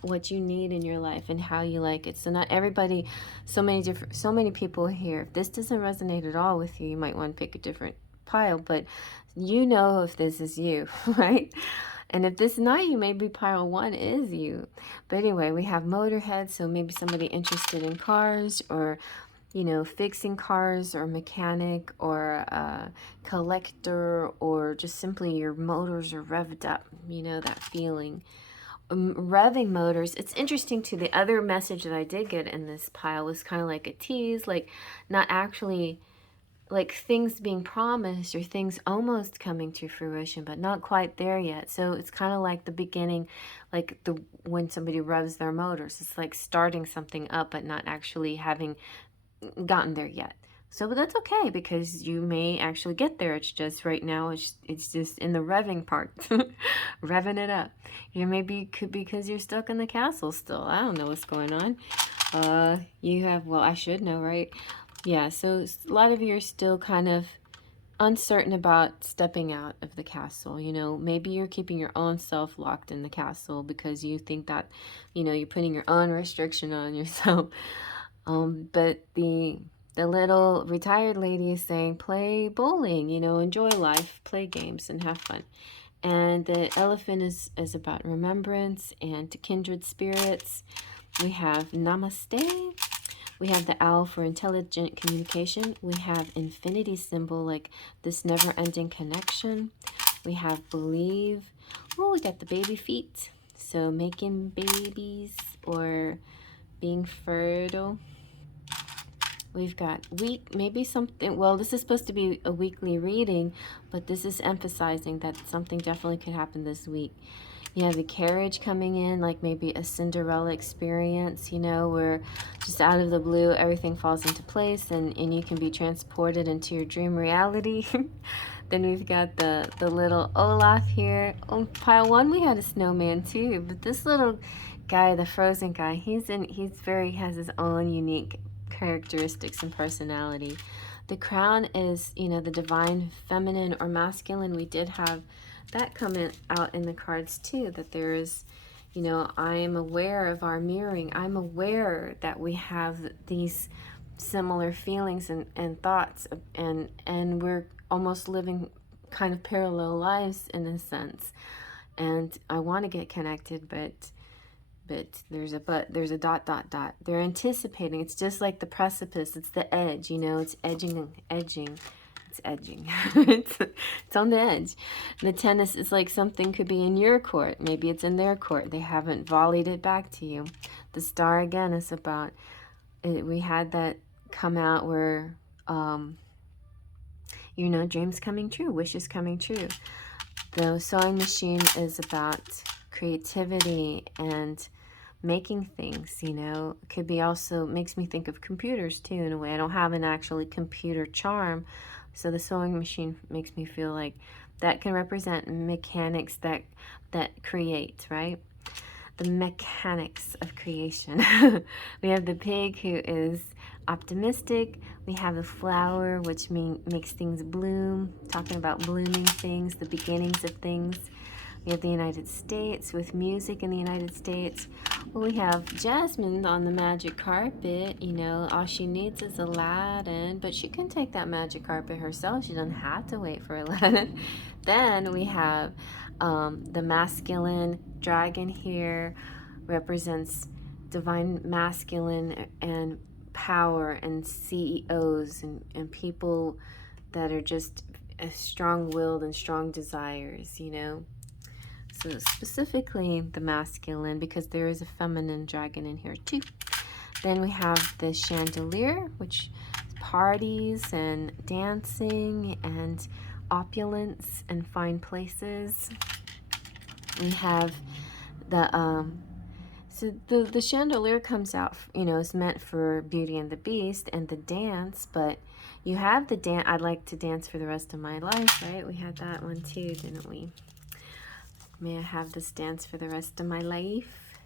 what you need in your life and how you like it. So not everybody, so many people here. If this doesn't resonate at all with you, you might want to pick a different pile. But you know if this is you, right? And if this is not you, maybe pile 1 is you. But anyway, we have Motorhead, so maybe somebody interested in cars, or, you know, fixing cars, or mechanic, or a collector, or just simply your motors are revved up, you know, that feeling. Revving motors. It's interesting too, the other message that I did get in this pile was kind of like a tease, like not actually, like things being promised, or things almost coming to fruition, but not quite there yet. So it's kind of like the beginning, like when somebody revs their motors, it's like starting something up, but not actually having gotten there yet. So, but that's okay, because you may actually get there. It's just right now, it's just in the revving part, revving it up. You maybe could, because you're stuck in the castle still. I don't know what's going on. You have, well, I should know, right? Yeah, so a lot of you are still kind of uncertain about stepping out of the castle. You know, maybe you're keeping your own self locked in the castle because you think that, you know, you're putting your own restriction on yourself. But the little retired lady is saying, play bowling, you know, enjoy life, play games, and have fun. And the elephant is about remembrance and to kindred spirits. We have Namaste. We have the owl for intelligent communication. We have infinity symbol, like this never-ending connection. We have believe. Oh, we got the baby feet. So making babies or being fertile. We've got week, maybe something, well, this is supposed to be a weekly reading, but this is emphasizing that something definitely could happen this week. You have the carriage coming in, like maybe a Cinderella experience, you know, where just out of the blue, everything falls into place and you can be transported into your dream reality. Then we've got the little Olaf here. On pile one, we had a snowman too, but this little guy, the frozen guy, has his own unique characteristics and personality. The crown is, you know, the divine feminine or masculine. We did have that coming out in the cards too, that there is, you know, I am aware of our mirroring. I'm aware that we have these similar feelings and thoughts, and we're almost living kind of parallel lives in a sense. And I want to get connected, but there's a dot dot dot. They're anticipating. It's just like the precipice. It's the edge, you know. It's edging. It's edging. It's on the edge. The tennis is like something could be in your court. Maybe it's in their court. They haven't volleyed it back to you. The star again is about it. We had that come out where you know, dreams coming true, wishes coming true. The sewing machine is about creativity and making things, you know. It could be also, makes me think of computers too in a way. I don't have an actually computer charm, so the sewing machine makes me feel like that can represent mechanics that create, right? The mechanics of creation. We have the pig who is optimistic. We have the flower, which makes things bloom, talking about blooming things, the beginnings of things. We have the United States with music in the United States. Well, we have Jasmine on the magic carpet. You know, all she needs is Aladdin, but she can take that magic carpet herself. She doesn't have to wait for Aladdin. Then we have the masculine dragon here, represents divine masculine and power and CEOs and people that are just strong-willed and strong desires, you know. So specifically the masculine, because there is a feminine dragon in here too. Then we have the chandelier, which is parties and dancing and opulence and fine places. We have the so the chandelier comes out, you know, is meant for Beauty and the Beast and the dance, but you have the dance, I'd like to dance for the rest of my life, right? We had that one too, didn't we? May I have this dance for the rest of my life?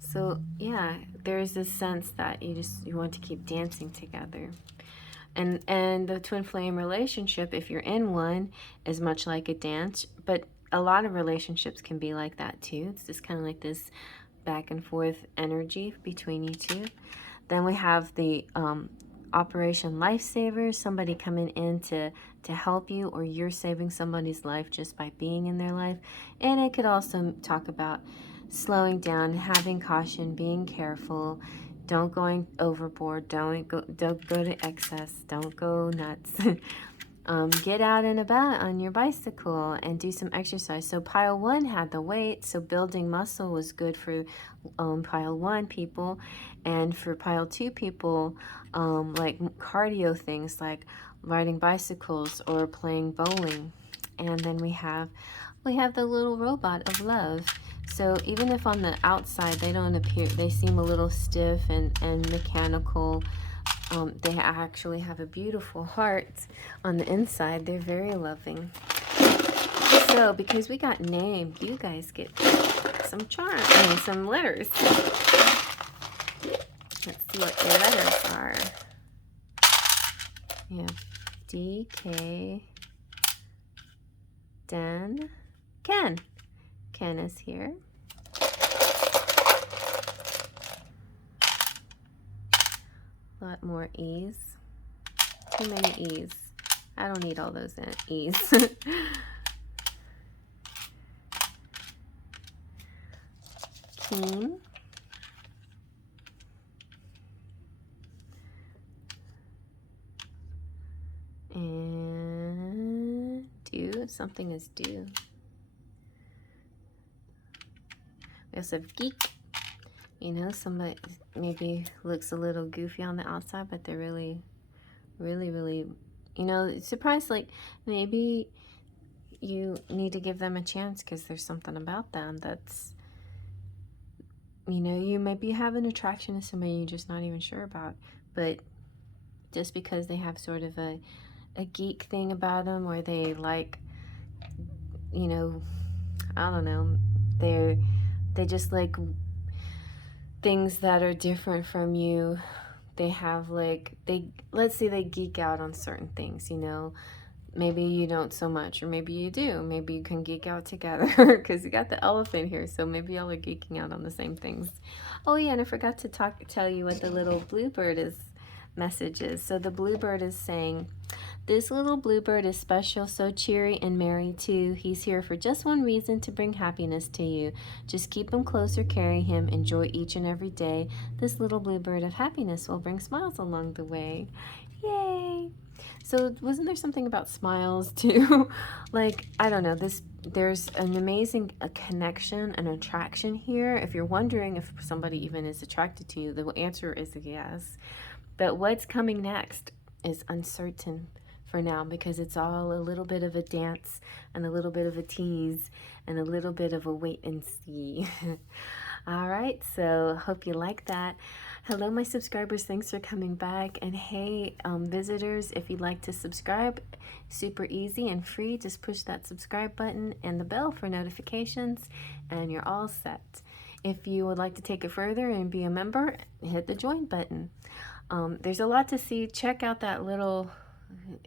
So yeah, there's this sense that you want to keep dancing together. And the twin flame relationship, if you're in one, is much like a dance, but a lot of relationships can be like that too. It's just kind of like this back and forth energy between you two. Then we have the Operation Lifesaver, somebody coming in to help you, or you're saving somebody's life just by being in their life. And it could also talk about slowing down, having caution, being careful, don't going overboard, don't go to excess, don't go nuts. Get out and about on your bicycle and do some exercise. So pile one had the weight, so building muscle was good for pile one people, and for pile two people, like cardio things like riding bicycles or playing bowling. And then we have the little robot of love. So even if on the outside they don't appear, they seem a little stiff and mechanical, they actually have a beautiful heart on the inside. They're very loving. So because we got named, you guys get some charm, some letters. Let's see what the letters are. Yeah, D, K, Den, Ken. Ken is here. A lot more E's. Too many E's. I don't need all those E's. 15. And due, something is due. We also have geek. You know, somebody maybe looks a little goofy on the outside, but they're really, you know, surprised. Like, maybe you need to give them a chance because there's something about them that's, you know, you maybe have an attraction to somebody you're just not even sure about. But just because they have sort of a geek thing about them, or they like, you know, I don't know, they just like things that are different from you. They have like, let's say they geek out on certain things, you know. Maybe you don't so much, or maybe you do. Maybe you can geek out together because you got the elephant here, so maybe y'all are geeking out on the same things. Oh yeah, and I forgot to tell you what the little bluebird message is. So the bluebird is saying, this little bluebird is special, so cheery and merry too. He's here for just one reason, to bring happiness to you. Just keep him close or carry him. Enjoy each and every day. This little bluebird of happiness will bring smiles along the way. Yay! So wasn't there something about smiles too? Like, I don't know, there's an amazing connection and attraction here. If you're wondering if somebody even is attracted to you, the answer is yes. But what's coming next is uncertain for now, because it's all a little bit of a dance and a little bit of a tease and a little bit of a wait and see. All right, so hope you like that. Hello, my subscribers. Thanks for coming back. And hey, visitors, if you'd like to subscribe, super easy and free. Just push that subscribe button and the bell for notifications, and you're all set. If you would like to take it further and be a member, hit the join button. There's a lot to see. Check out that little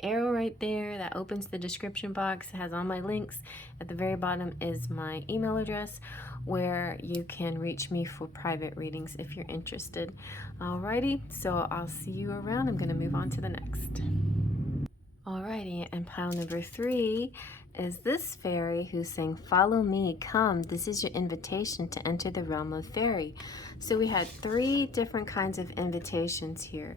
arrow right there that opens the description box. It has all my links. At the very bottom is my email address, where you can reach me for private readings if you're interested. Alrighty, so I'll see you around. I'm going to move on to the next. Alrighty, and pile number 3 is this fairy who's saying, follow me, come, this is your invitation to enter the realm of fairy. So we had 3 different kinds of invitations here.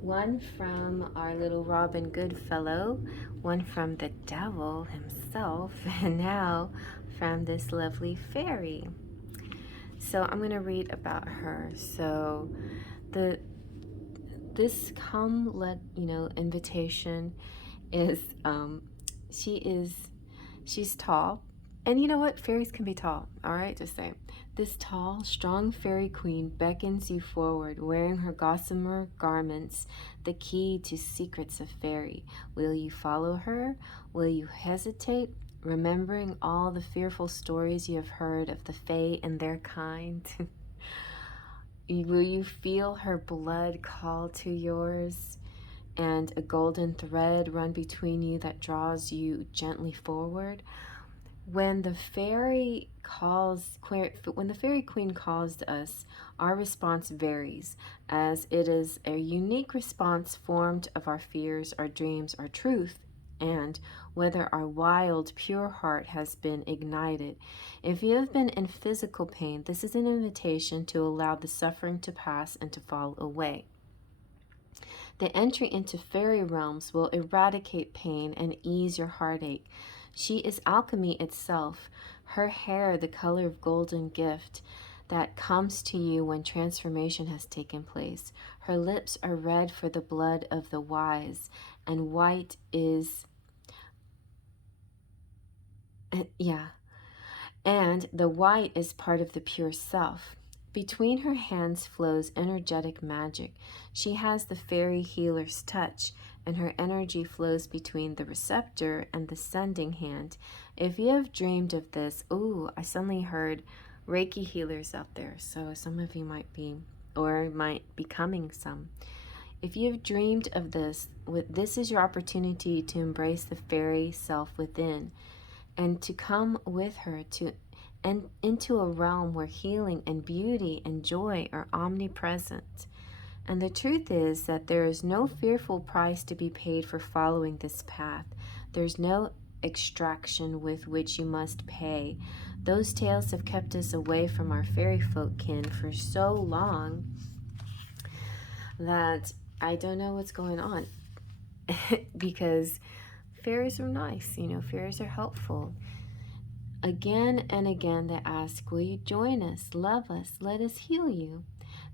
One from our little Robin Goodfellow, one from the devil himself, and now from this lovely fairy. So I'm going to read about her. So this come let you know invitation is she's tall, and you know what, fairies can be tall. All right, just saying. This tall, strong fairy queen beckons you forward, wearing her gossamer garments, the key to secrets of fairy. Will you follow her? Will you hesitate, remembering all the fearful stories you have heard of the fae and their kind? Will you feel her blood call to yours, and a golden thread run between you that draws you gently forward? When the fairy queen calls to us, our response varies, as it is a unique response formed of our fears, our dreams, our truth, and whether our wild, pure heart has been ignited. If you have been in physical pain, this is an invitation to allow the suffering to pass and to fall away. The entry into fairy realms will eradicate pain and ease your heartache. She is alchemy itself, her hair the color of golden gift that comes to you when transformation has taken place. Her lips are red for the blood of the wise, and white is, and the white is part of the pure self. Between her hands flows energetic magic. She has the fairy healer's touch, and her energy flows between the receptor and the sending hand. If you have dreamed of this, I suddenly heard Reiki healers out there, so some of you might be, or might be becoming some. If you have dreamed of this, this is your opportunity to embrace the fairy self within, and to come with her and into a realm where healing and beauty and joy are omnipresent. And the truth is that there is no fearful price to be paid for following this path. There's no extraction with which you must pay. Those tales have kept us away from our fairy folk kin for so long that I don't know what's going on. Because fairies are nice, you know, fairies are helpful. Again and again they ask, will you join us, love us, let us heal you?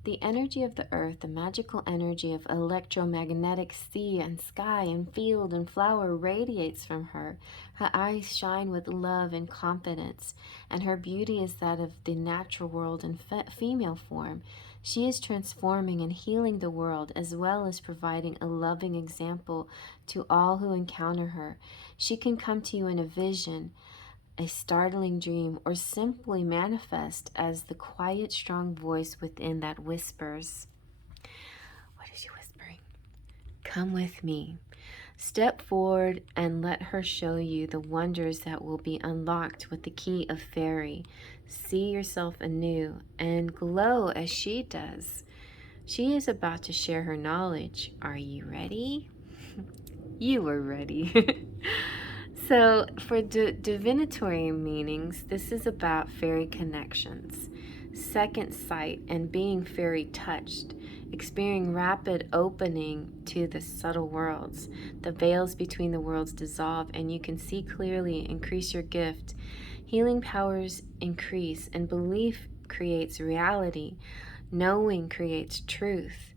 The energy of the earth, the magical energy of electromagnetic sea and sky and field and flower radiates from her. Her eyes shine with love and confidence, and her beauty is that of the natural world in female form. She is transforming and healing the world, as well as providing a loving example to all who encounter her. She can come to you in a vision, a startling dream, or simply manifest as the quiet, strong voice within that whispers. What is she whispering? Come with me. Step forward and let her show you the wonders that will be unlocked with the key of fairy. See yourself anew and glow as she does. She is about to share her knowledge. Are you ready? You were ready. So for divinatory meanings, this is about fairy connections, second sight, and being fairy touched, experiencing rapid opening to the subtle worlds. The veils between the worlds dissolve and you can see clearly, increase your gift. Healing powers increase and belief creates reality. Knowing creates truth.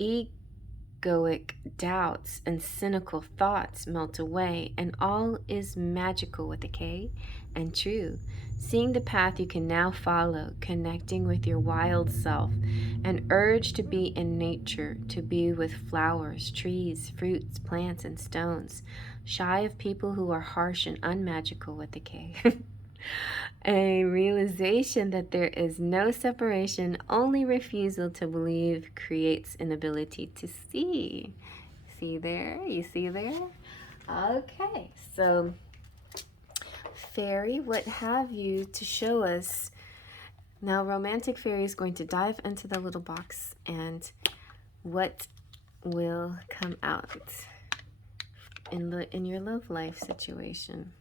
Egoic doubts and cynical thoughts melt away, and all is magical with a K and true. Seeing the path you can now follow, connecting with your wild self, an urge to be in nature, to be with flowers, trees, fruits, plants, and stones, shy of people who are harsh and unmagical with a K. A realization that there is no separation, only refusal to believe creates an ability to see. See there? You see there? Okay, so fairy, what have you to show us? Now, romantic fairy is going to dive into the little box, and what will come out in your love life situation?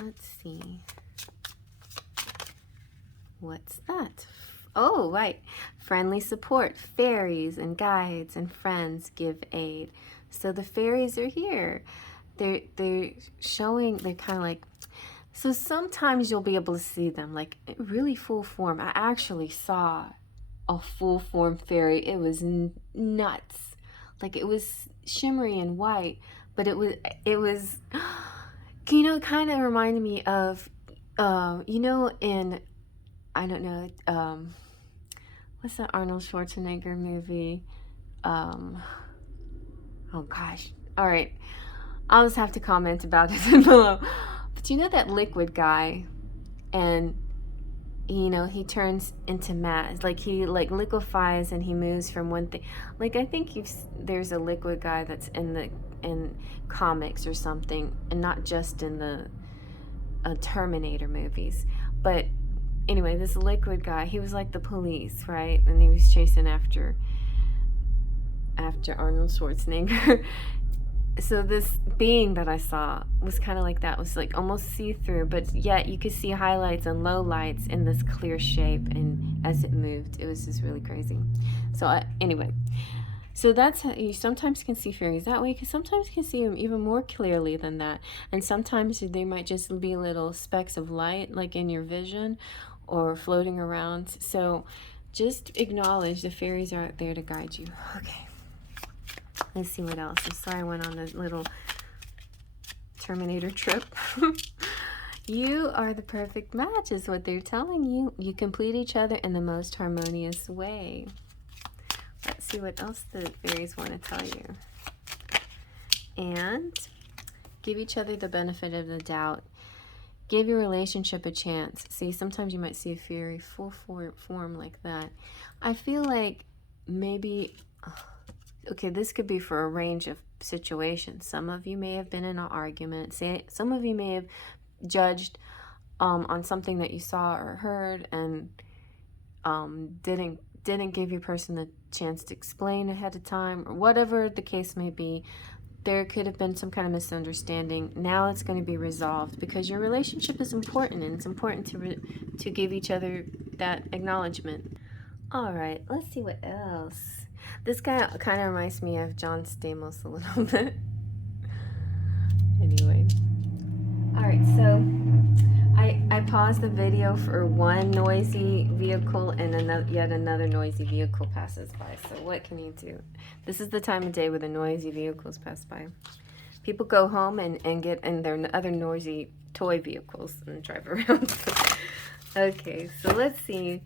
Let's see. What's that? Oh, right. Friendly support. Fairies and guides and friends give aid. So the fairies are here. They're showing, they're kind of like, so sometimes you'll be able to see them like really full form. I actually saw a full form fairy. It was nuts. Like it was shimmery and white, but it was you know, it kind of reminded me of, you know, in, I don't know, what's that Arnold Schwarzenegger movie? Oh gosh. All right. I'll just have to comment about it below. But you know that liquid guy, and you know, he turns into mass, like he like liquefies and he moves from one thing. Like I think there's a liquid guy that's in comics or something, and not just in the Terminator movies. But anyway, this liquid guy, he was like the police, right? And he was chasing after Arnold Schwarzenegger. So this being that I saw was kind of like that. It was like almost see-through, but yet you could see highlights and lowlights in this clear shape, and as it moved, it was just really crazy. So anyway, so that's how you sometimes can see fairies that way, because sometimes you can see them even more clearly than that, and sometimes they might just be little specks of light like in your vision or floating around. So just acknowledge the fairies are out there to guide you. Okay. Let's see what else. I'm sorry I went on a little Terminator trip. You are the perfect match is what they're telling you. You complete each other in the most harmonious way. Let's see what else the fairies want to tell you. And give each other the benefit of the doubt. Give your relationship a chance. See, sometimes you might see a fairy full form like that. I feel like maybe... Okay, this could be for a range of situations. Some of you may have been in an argument. Some of you may have judged on something that you saw or heard and didn't didn't give your person the chance to explain ahead of time, or whatever the case may be. There could have been some kind of misunderstanding. Now it's going to be resolved because your relationship is important, and it's important to give each other that acknowledgement. All right, let's see what else. This guy kind of reminds me of John Stamos a little bit. Anyway. All right, so I paused the video for one noisy vehicle and yet another noisy vehicle passes by. So what can you do? This is the time of day where the noisy vehicles pass by. People go home and get in their other noisy toy vehicles and drive around. Okay, so let's see.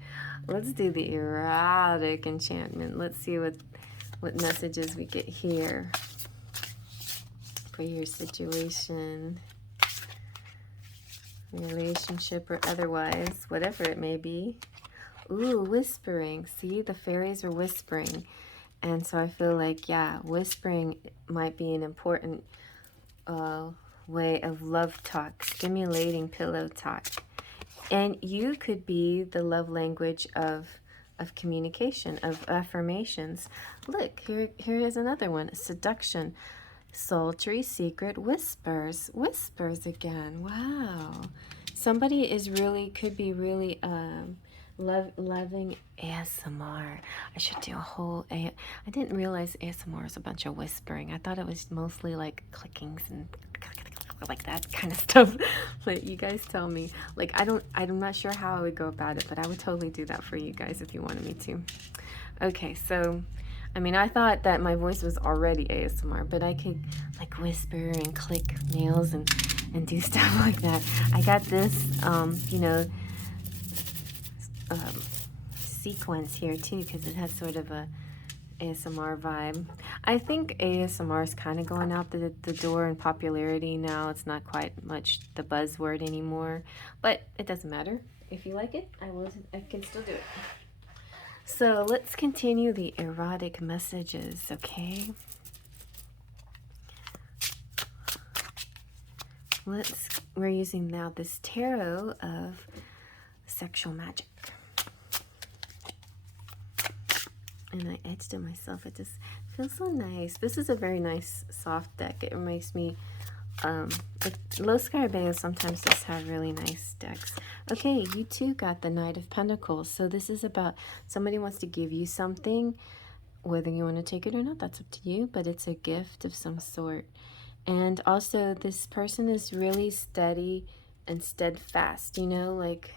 Let's do the Erotic Enchantment. Let's see what messages we get here for your situation, relationship or otherwise, whatever it may be. Ooh, whispering. See, the fairies are whispering. And so I feel like, yeah, whispering might be an important way of love talk, stimulating pillow talk. And you could be the love language of communication, of affirmations. Look, here is another one, seduction. Sultry secret whispers. Whispers again. Wow. Somebody is really, could be really loving ASMR. I should do a whole I didn't realize ASMR is a bunch of whispering. I thought it was mostly like clickings and like that kind of stuff. But you guys tell me. Like I'm not sure how I would go about it, but I would totally do that for you guys if you wanted me to. Okay, so I mean, I thought that my voice was already ASMR, but I could like whisper and click nails and do stuff like that. I got this, you know, sequence here too, because it has sort of a ASMR vibe. I think ASMR is kind of going out the door in popularity now. It's not quite much the buzzword anymore, but it doesn't matter. If you like it, I can still do it. So let's continue the erotic messages, okay? We're using now this tarot of sexual magic. And I etched it myself. It just feels so nice. This is a very nice soft deck. It makes me Los Scarabellos sometimes just have really nice decks. Okay, you too got the Knight of Pentacles. So this is about somebody wants to give you something. Whether you want to take it or not, that's up to you. But it's a gift of some sort. And also, this person is really steady and steadfast. You know, like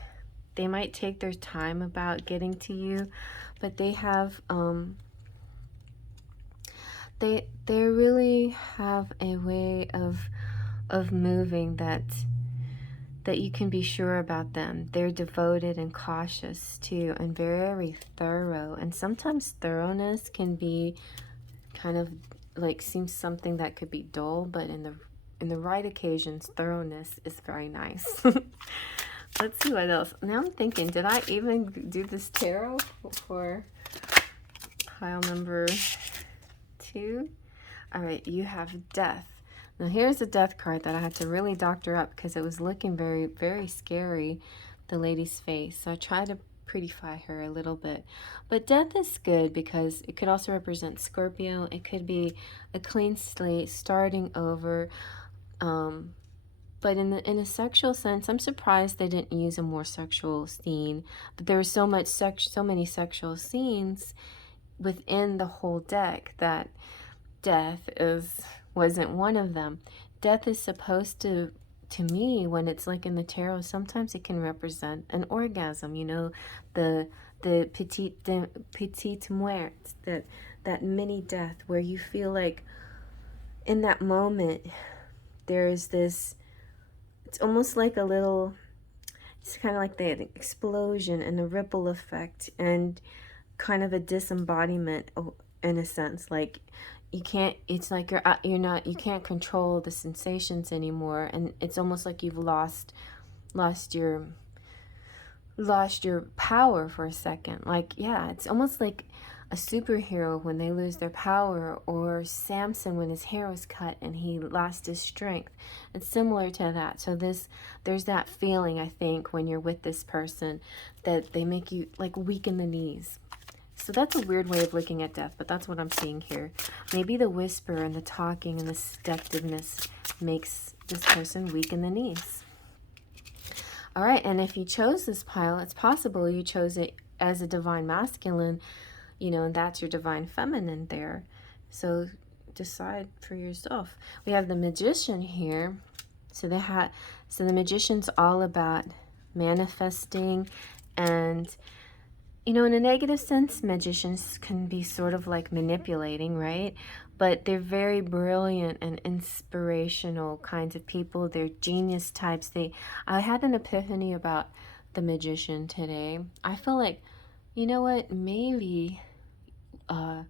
they might take their time about getting to you. But they have... They really have a way of moving that you can be sure about them. They're devoted and cautious too, and very thorough. And sometimes thoroughness can be kind of like seems something that could be dull, but in the right occasions, thoroughness is very nice. Let's see what else. Now I'm thinking, did I even do this tarot for pile number 2? All right, you have Death. Now here's a Death card that I had to really doctor up because it was looking very, very scary, the lady's face. So I tried to prettify her a little bit. But Death is good because it could also represent Scorpio. It could be a clean slate, starting over. But in a sexual sense, I'm surprised they didn't use a more sexual scene. But there was so many sexual scenes within the whole deck that Death wasn't one of them. Death is supposed to me, when it's like in the tarot, sometimes it can represent an orgasm, you know, the petite muerte, that mini death, where you feel like in that moment there's this, it's almost like a little, it's kind of like the explosion and the ripple effect and kind of a disembodiment in a sense. Like you can't, it's like you can't control the sensations anymore, and it's almost like you've lost your power for a second. Like, yeah, it's almost like a superhero when they lose their power, or Samson when his hair was cut and he lost his strength. It's similar to that. So there's that feeling, I think, when you're with this person, that they make you like weak in the knees. So that's a weird way of looking at death, but that's what I'm seeing here. Maybe the whisper and the talking and the seductiveness makes this person weak in the knees. All right, and if you chose this pile, it's possible you chose it as a divine masculine, you know, and that's your divine feminine there. So decide for yourself. We have the Magician here. So the Magician's all about manifesting, and you know, in a negative sense, magicians can be sort of like manipulating, right? But they're very brilliant and inspirational kinds of people. They're genius types. I had an epiphany about the Magician today. I feel like, you know what, maybe a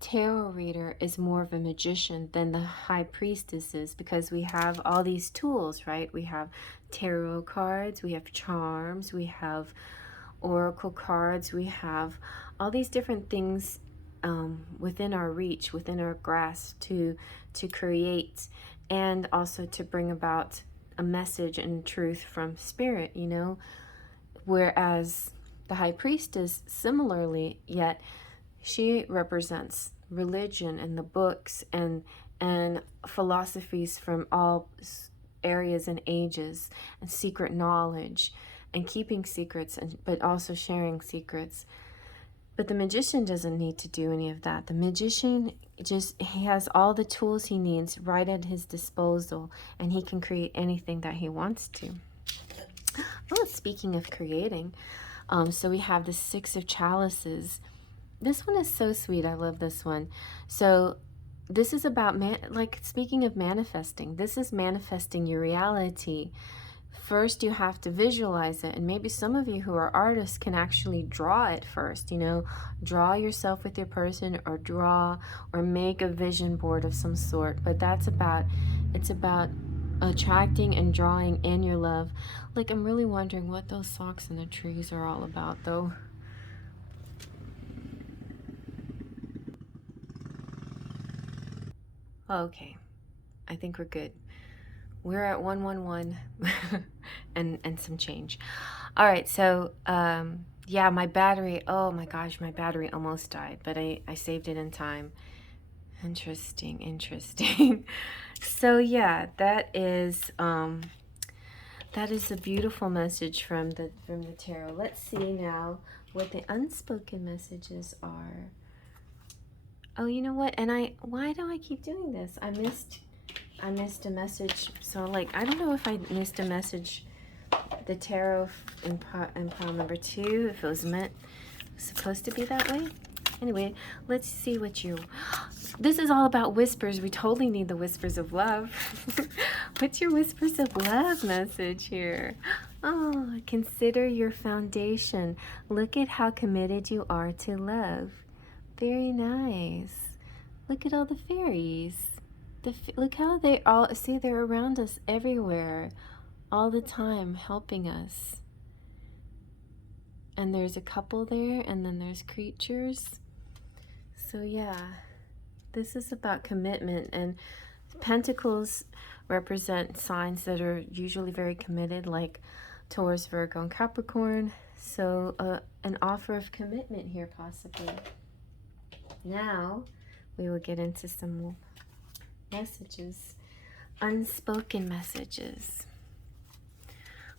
tarot reader is more of a magician than the high priestess is, because we have all these tools, right? We have tarot cards, we have charms, we have oracle cards, we have all these different things within our reach, within our grasp to create, and also to bring about a message and truth from spirit, you know. Whereas the high priestess, similarly, yet she represents religion and the books and philosophies from all areas and ages, and secret knowledge and keeping secrets, but also sharing secrets. But the Magician doesn't need to do any of that. The Magician he has all the tools he needs right at his disposal, and he can create anything that he wants to. Oh, speaking of creating, so we have the Six of Chalices. This one is so sweet. I love this one. So this is about, like, speaking of manifesting, this is manifesting your reality. First, you have to visualize it, and maybe some of you who are artists can actually draw it first, you know, draw yourself with your person, or draw or make a vision board of some sort. But it's about attracting and drawing in your love. Like, I'm really wondering what those socks in the trees are all about, though. Okay, I think we're good. We're at 111 and some change. All right, so yeah, my battery, oh my gosh, my battery almost died, but I saved it in time. Interesting. So yeah, that is a beautiful message from the tarot. Let's see now what the unspoken messages are. Oh, you know what? And why do I keep doing this? I missed a message. So, like, I don't know if I missed a message. The tarot in pile number 2, if it was supposed to be that way. Anyway, let's see what this is all about whispers. We totally need the whispers of love. What's your whispers of love message here? Oh, consider your foundation. Look at how committed you are to love. Very nice. Look at all the fairies. Look how they all, see, they're around us everywhere, all the time, helping us. And there's a couple there, and then there's creatures. So yeah, this is about commitment, and pentacles represent signs that are usually very committed, like Taurus, Virgo, and Capricorn. So an offer of commitment here, possibly. Now we will get into some more messages. Unspoken messages.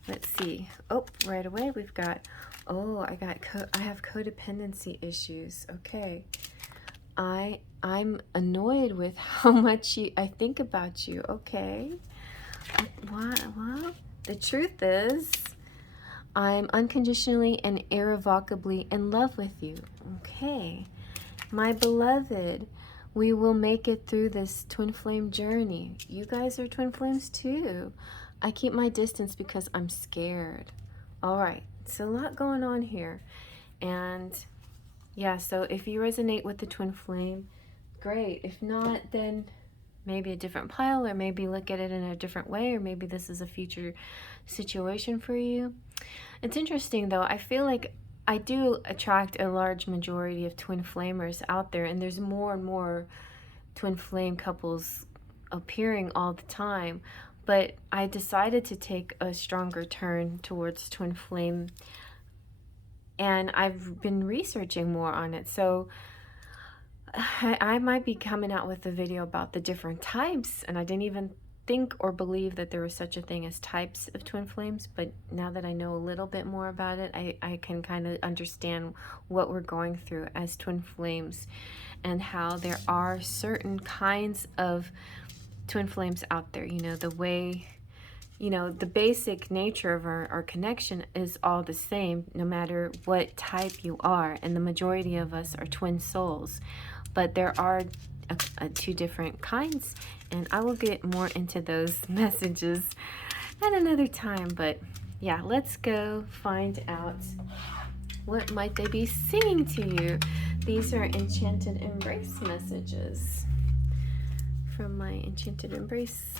Let's see. Oh, right away we've got, oh, I have codependency issues. Okay. I'm annoyed with how much I think about you. Okay. Well, the truth is, I'm unconditionally and irrevocably in love with you. Okay. My beloved, we will make it through this twin flame journey. You guys are twin flames too. I keep my distance because I'm scared. All right, so a lot going on here. And yeah, so if you resonate with the twin flame, great. If not, then maybe a different pile, or maybe look at it in a different way, or maybe this is a future situation for you. It's interesting though. I feel like I do attract a large majority of twin flamers out there, and there's more and more twin flame couples appearing all the time. But I decided to take a stronger turn towards twin flame And I've been researching more on it. So I might be coming out with a video about the different types, and I didn't even think or believe that there was such a thing as types of twin flames, but now that I know a little bit more about it, I can kind of understand what we're going through as twin flames and how there are certain kinds of twin flames out there. You know, the way, you know, the basic nature of our connection is all the same no matter what type you are, and the majority of us are twin souls. But there are two different kinds, and I will get more into those messages at another time. But yeah, let's go find out what might they be singing to you. These are Enchanted Embrace messages from my Enchanted Embrace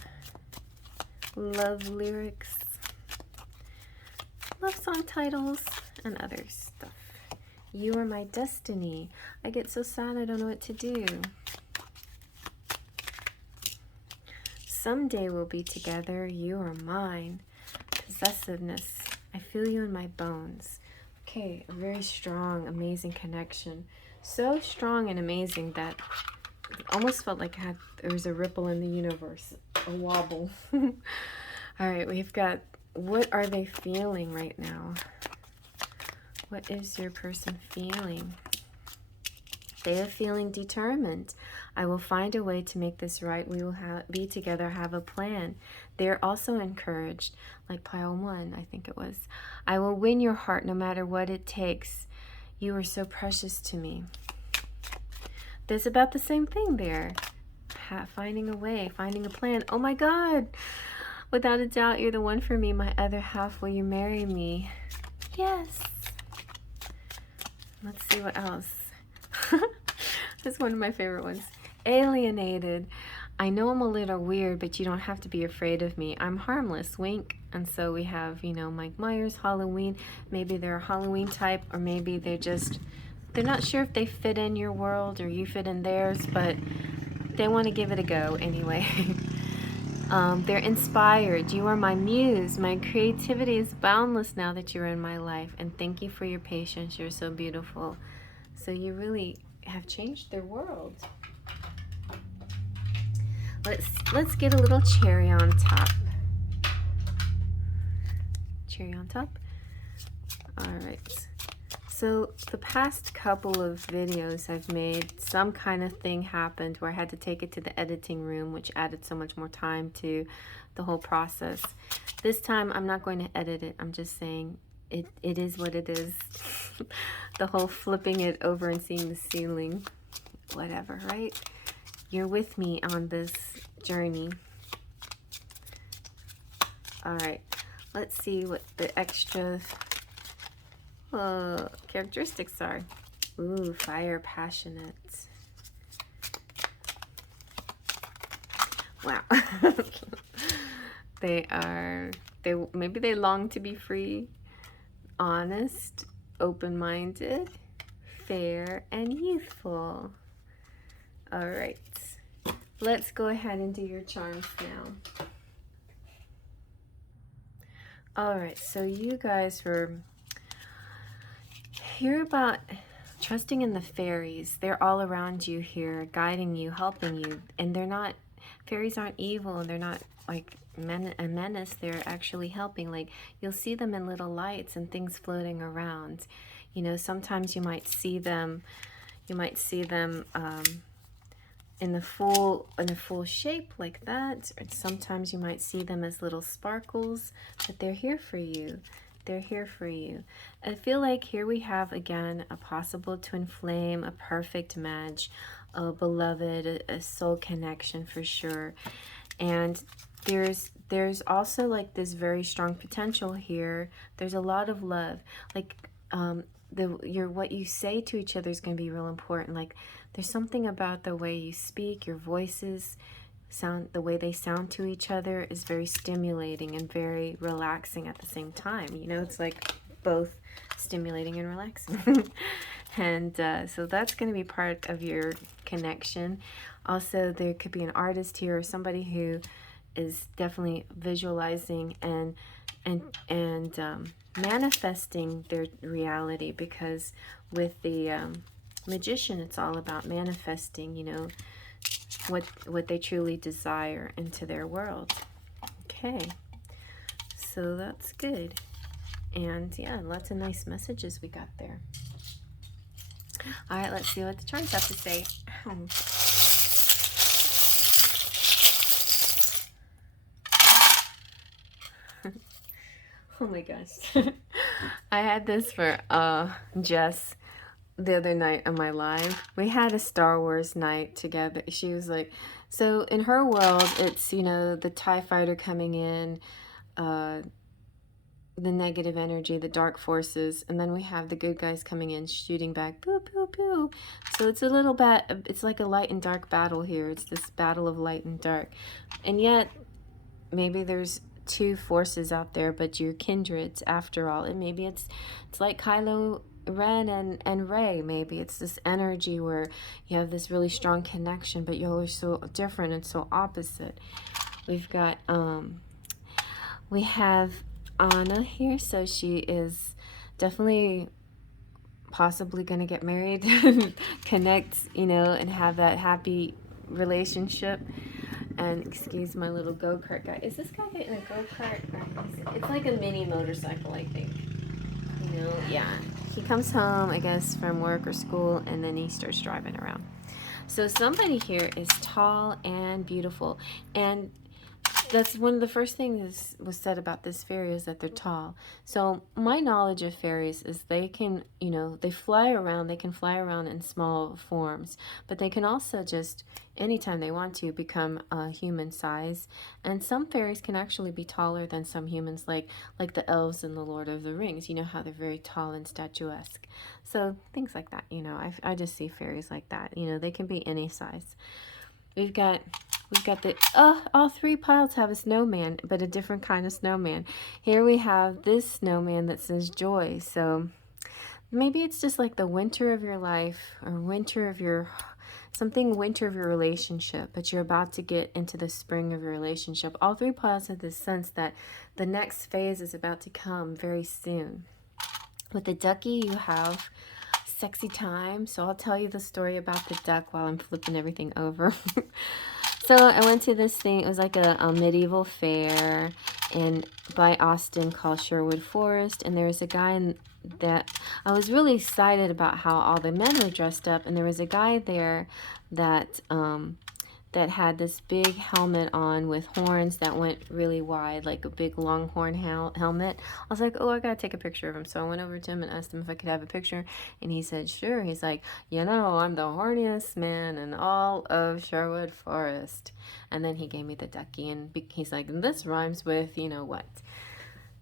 love lyrics, love song titles, and other stuff. You are my destiny. I get so sad I don't know what to do. Someday we'll be together. You are mine. Possessiveness. I feel you in my bones. Okay, a very strong, amazing connection. So strong and amazing that it almost felt like there was a ripple in the universe, a wobble. All right, we've got, what are they feeling right now? What is your person feeling? They are feeling determined. I will find a way to make this right. We will be together, have a plan. They're also encouraged, like pile 1, I think it was. I will win your heart no matter what it takes. You are so precious to me. There's about the same thing there. Finding a way, finding a plan. Oh my God. Without a doubt, you're the one for me. My other half, will you marry me? Yes. Let's see what else. This is one of my favorite ones. Alienated. I know I'm a little weird, but you don't have to be afraid of me. I'm harmless, wink. And so we have, you know, Mike Myers, Halloween. Maybe they're a Halloween type, or maybe they're not sure if they fit in your world or you fit in theirs, but they want to give it a go anyway. They're inspired. You are my muse. My creativity is boundless now that you're in my life. And thank you for your patience. You're so beautiful. So you really have changed their world. Let's get a little cherry on top. Cherry on top. All right. So the past couple of videos I've made, some kind of thing happened where I had to take it to the editing room, which added so much more time to the whole process. This time I'm not going to edit it. I'm just saying it is what it is. The whole flipping it over and seeing the ceiling, whatever, right? You're with me on this journey. All right, let's see what the extra characteristics are. Ooh, fire, passionate. Wow. Maybe they long to be free, honest, open-minded, fair, and youthful. All right, let's go ahead and do your charms now. All right, so you guys were hear about trusting in the fairies. They're all around you here, guiding you, helping you, and fairies aren't evil, and they're not like a menace. They're actually helping. Like, you'll see them in little lights and things floating around. You know, sometimes you might see them in the full shape like that, or sometimes you might see them as little sparkles, but they're here for you. They're here for you. I feel like here we have again a possible twin flame, a perfect match, a beloved, a soul connection for sure. And there's also like this very strong potential here. There's a lot of love. Like what you say to each other is going to be real important. Like, there's something about the way you speak, your voices sound, the way they sound to each other is very stimulating and very relaxing at the same time. You know, it's like both stimulating and relaxing. And so that's going to be part of your connection. Also, there could be an artist here or somebody who is definitely visualizing and and manifesting their reality, because with the magician, it's all about manifesting, you know, what they truly desire into their world. Okay, so that's good. And yeah, lots of nice messages we got there. All right, let's see what the charms have to say. Oh my gosh. I had this for Jess the other night on my live. We had a Star Wars night together. She was like, so in her world, it's, you know, the TIE fighter coming in, the negative energy, the dark forces, and then we have the good guys coming in, shooting back, poo, poo, poo. So it's a little bit, it's like a light and dark battle here. It's this battle of light and dark. And yet, maybe there's two forces out there, but you're kindreds after all. And maybe it's like Kylo Ren and Rey. Maybe it's this energy where you have this really strong connection, but you're so different and so opposite. We've got, we have Anna here, so she is definitely possibly going to get married, connect, you know, and have that happy relationship. And excuse my little go-kart guy. Is this guy getting a go-kart? It's like a mini motorcycle, I think. You know, yeah. He comes home, I guess, from work or school, and then he starts driving around. So somebody here is tall and beautiful, and that's one of the first things was said about this fairy, is that they're tall. So my knowledge of fairies is they can, you know, they fly around. They can fly around in small forms, but they can also just, anytime they want to, become human size. And some fairies can actually be taller than some humans, like the elves in the Lord of the Rings. You know how they're very tall and statuesque. So things like that, you know, I just see fairies like that. You know, they can be any size. We've got the, all three piles have a snowman, but a different kind of snowman. Here we have this snowman that says joy. So maybe it's just like the winter of your life, or winter of your, winter of your relationship, but you're about to get into the spring of your relationship. All three piles have this sense that the next phase is about to come very soon. With the ducky, you have sexy time. So I'll tell you the story about the duck while I'm flipping everything over. So I went to this thing. It was like a medieval fair by Austin called Sherwood Forest. And there was a guy that I was really excited about how all the men were dressed up. And there was a guy there that had this big helmet on with horns that went really wide, like a big longhorn helmet. I was like, oh, I gotta take a picture of him. So I went over to him and asked him if I could have a picture, and he said, sure. He's like, you know, I'm the horniest man in all of Sherwood Forest. And then he gave me the ducky, and he's like, this rhymes with, you know what.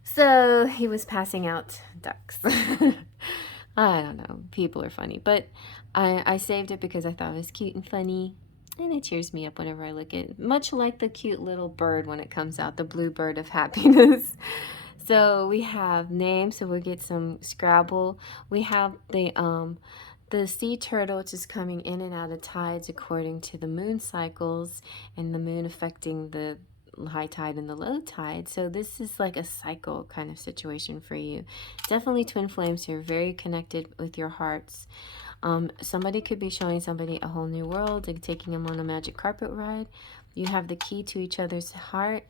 So he was passing out ducks. I don't know. People are funny. But I saved it because I thought it was cute and funny. And it cheers me up whenever I look at it. Much like the cute little bird when it comes out, the blue bird of happiness. So we have names, so we'll get some Scrabble. We have the sea turtle, which is coming in and out of tides according to the moon cycles, and the moon affecting the high tide and the low tide. So this is like a cycle kind of situation for you. Definitely twin flames here, very connected with your hearts. Somebody could be showing somebody a whole new world and taking them on a magic carpet ride. You have the key to each other's heart.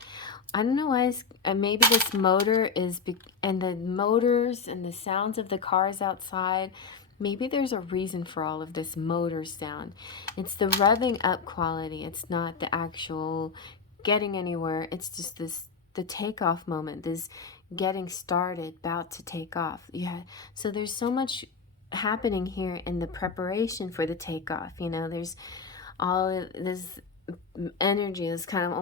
I don't know why, maybe this motor is, and the motors and the sounds of the cars outside, maybe there's a reason for all of this motor sound. It's the revving up quality. It's not the actual getting anywhere. It's just the takeoff moment, this getting started, about to take off. Yeah. So there's so much happening here in the preparation for the takeoff. You know, there's all of this energy is kind of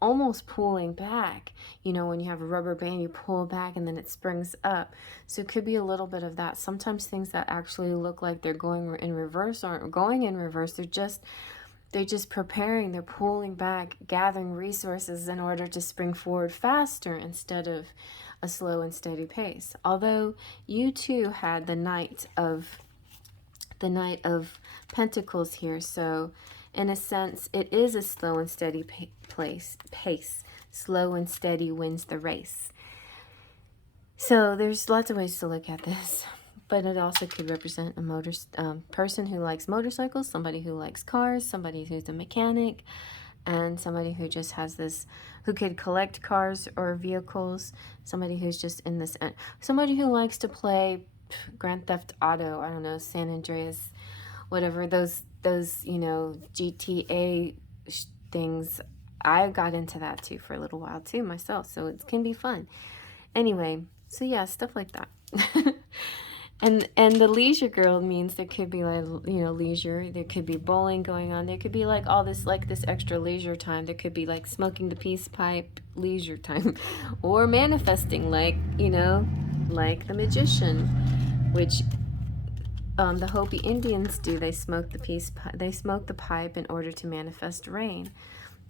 almost pulling back. You know, when you have a rubber band, you pull back and then it springs up. So it could be a little bit of that. Sometimes things that actually look like they're going in reverse aren't going in reverse. They're just preparing. They're pulling back, gathering resources in order to spring forward faster instead of a slow and steady pace. Although you too had the Knight of Pentacles here, so in a sense it is a slow and steady pace. Slow and steady wins the race. So there's lots of ways to look at this, but it also could represent a person who likes motorcycles, somebody who likes cars, somebody who's a mechanic, and somebody who just has this, who could collect cars or vehicles, somebody who's just in this, somebody who likes to play Grand Theft Auto, I don't know, San Andreas, whatever, those you know, GTA things. I got into that too for a little while too myself, so it can be fun. Anyway, so yeah, stuff like that. And the leisure girl means there could be, like, you know, leisure. There could be bowling going on. There could be like all this, like this extra leisure time. There could be like smoking the peace pipe leisure time, or manifesting, like, you know, like the magician, which the Hopi Indians do. They smoke the they smoke the pipe in order to manifest rain.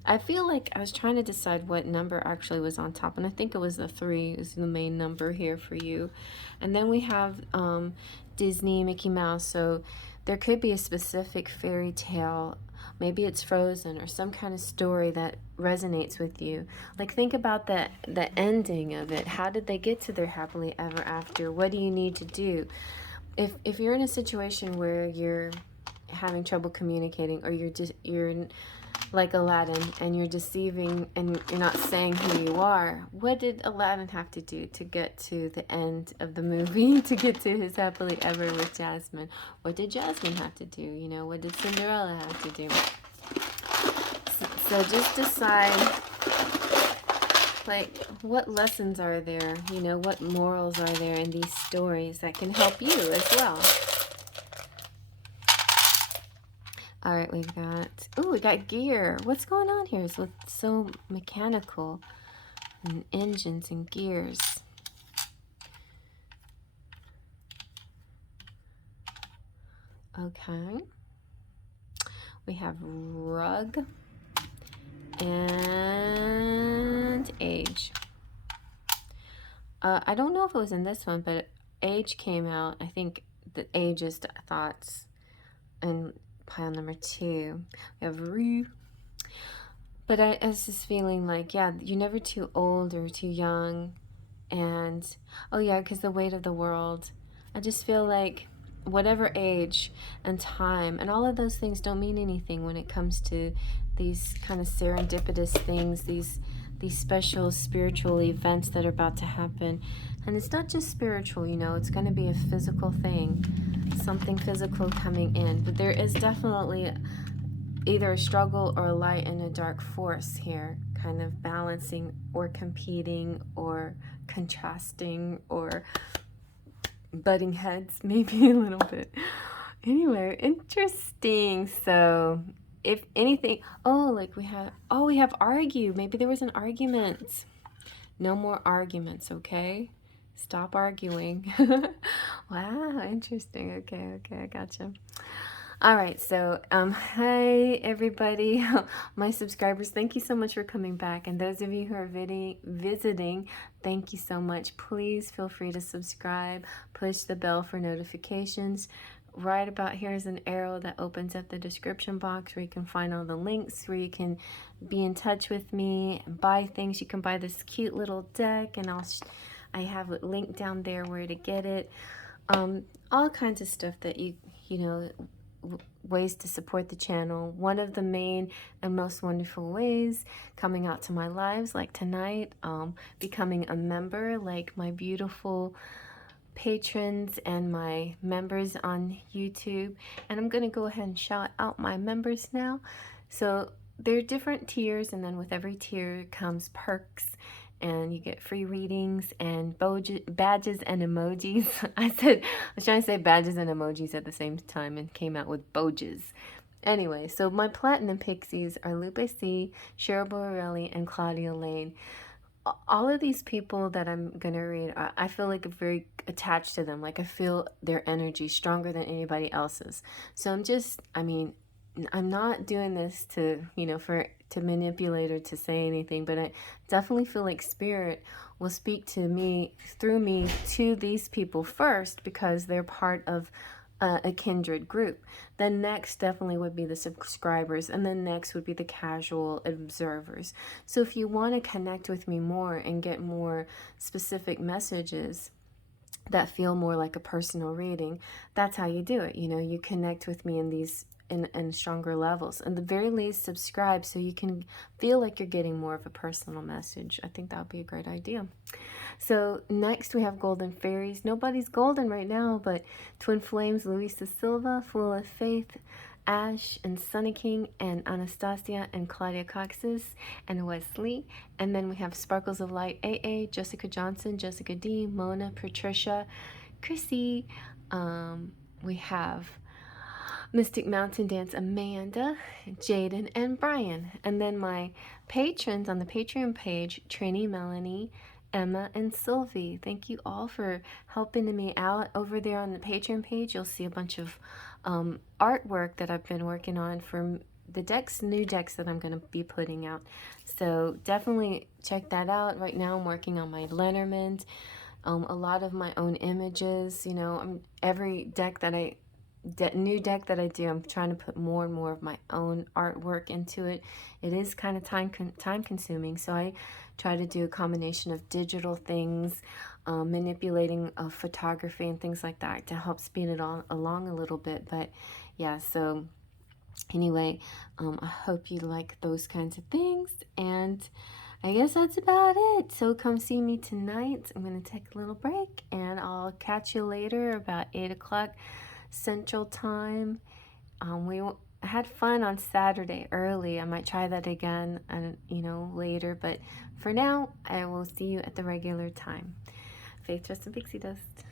I feel like I was trying to decide what number actually was on top, and I think it was the 3 is the main number here for you. And then we have Disney, Mickey Mouse, so there could be a specific fairy tale. Maybe it's Frozen or some kind of story that resonates with you. Like, think about the ending of it. How did they get to their happily ever after? What do you need to do? If you're in a situation where you're having trouble communicating, or you're like Aladdin and you're deceiving and you're not saying who you are, what did Aladdin have to do to get to the end of the movie, to get to his happily ever with Jasmine? What did Jasmine have to do? You know, what did Cinderella have to do? So just decide, like, what lessons are there? You know, what morals are there in these stories that can help you as well? All right, we've got, oh, we got gear. What's going on here? It's so mechanical, and engines and gears. Okay. We have rug and age. I don't know if it was in this one, but age came out. I think the ageist thoughts, and pile number 2. We have Rue. But I was just feeling like, yeah, you're never too old or too young. And, oh yeah, because the weight of the world. I just feel like whatever age and time and all of those things don't mean anything when it comes to these kind of serendipitous things, these special spiritual events that are about to happen. And it's not just spiritual, you know, it's going to be a physical thing, something physical coming in. But there is definitely either a struggle or a light and a dark force here, kind of balancing or competing or contrasting or butting heads, maybe a little bit. Anyway, interesting. So if anything, oh, like we have argue. Maybe there was an argument. No more arguments, okay? Stop arguing. Wow, interesting. Okay, I gotcha. All right, so hi everybody, my subscribers, thank you so much for coming back, and those of you who are visiting, thank you so much. Please feel free to subscribe, push the bell for notifications. Right about here is an arrow that opens up the description box where you can find all the links, where you can be in touch with me and buy things. You can buy this cute little deck, and I have a link down there where to get it. All kinds of stuff that you know, ways to support the channel. One of the main and most wonderful ways, coming out to my lives like tonight, becoming a member like my beautiful patrons and my members on YouTube. And I'm going to go ahead and shout out my members now. So there are different tiers, and then with every tier comes perks, and you get free readings and badges and emojis. I was trying to say badges and emojis at the same time and came out with boges. Anyway, so my platinum pixies are Lupe C, Cheryl Borelli, and Claudia Lane. All of these people that I'm going to read, I feel like I'm very attached to them. Like, I feel their energy stronger than anybody else's. So I'm not doing this to, you know, to manipulate or to say anything, but I definitely feel like Spirit will speak to me, through me, to these people first, because they're part of a kindred group. Then next definitely would be the subscribers, and then next would be the casual observers. So if you want to connect with me more and get more specific messages that feel more like a personal reading, that's how you do it. You know, you connect with me in these in stronger levels. And the very least, subscribe so you can feel like you're getting more of a personal message. I think that would be a great idea. So next we have Golden Fairies. Nobody's golden right now, but Twin Flames, Luisa Silva, Full of Faith, Ash, and Sunny King, and Anastasia, and Claudia Coxis, and Wesley. And then we have Sparkles of Light, AA, Jessica Johnson, Jessica D, Mona, Patricia, Chrissy. We have Mystic Mountain Dance, Amanda, Jaden, and Brian. And then my patrons on the Patreon page, Trini, Melanie, Emma, and Sylvie. Thank you all for helping me out. Over there on the Patreon page, you'll see a bunch of artwork that I've been working on for the decks, new decks that I'm going to be putting out. So definitely check that out. Right now I'm working on my Lenormand, a lot of my own images. You know, every deck that new deck that I do, I'm trying to put more and more of my own artwork into it. It is kind of time consuming, so I try to do a combination of digital things, manipulating photography and things like that to help speed it all along a little bit. But yeah, so anyway, I hope you like those kinds of things, and I guess that's about it. So come see me tonight. I'm going to take a little break, and I'll catch you later about 8 o'clock Central Time. We had fun on Saturday early. I might try that again, and later. But for now, I will see you at the regular time. Faith, Trust, and Pixie Dust.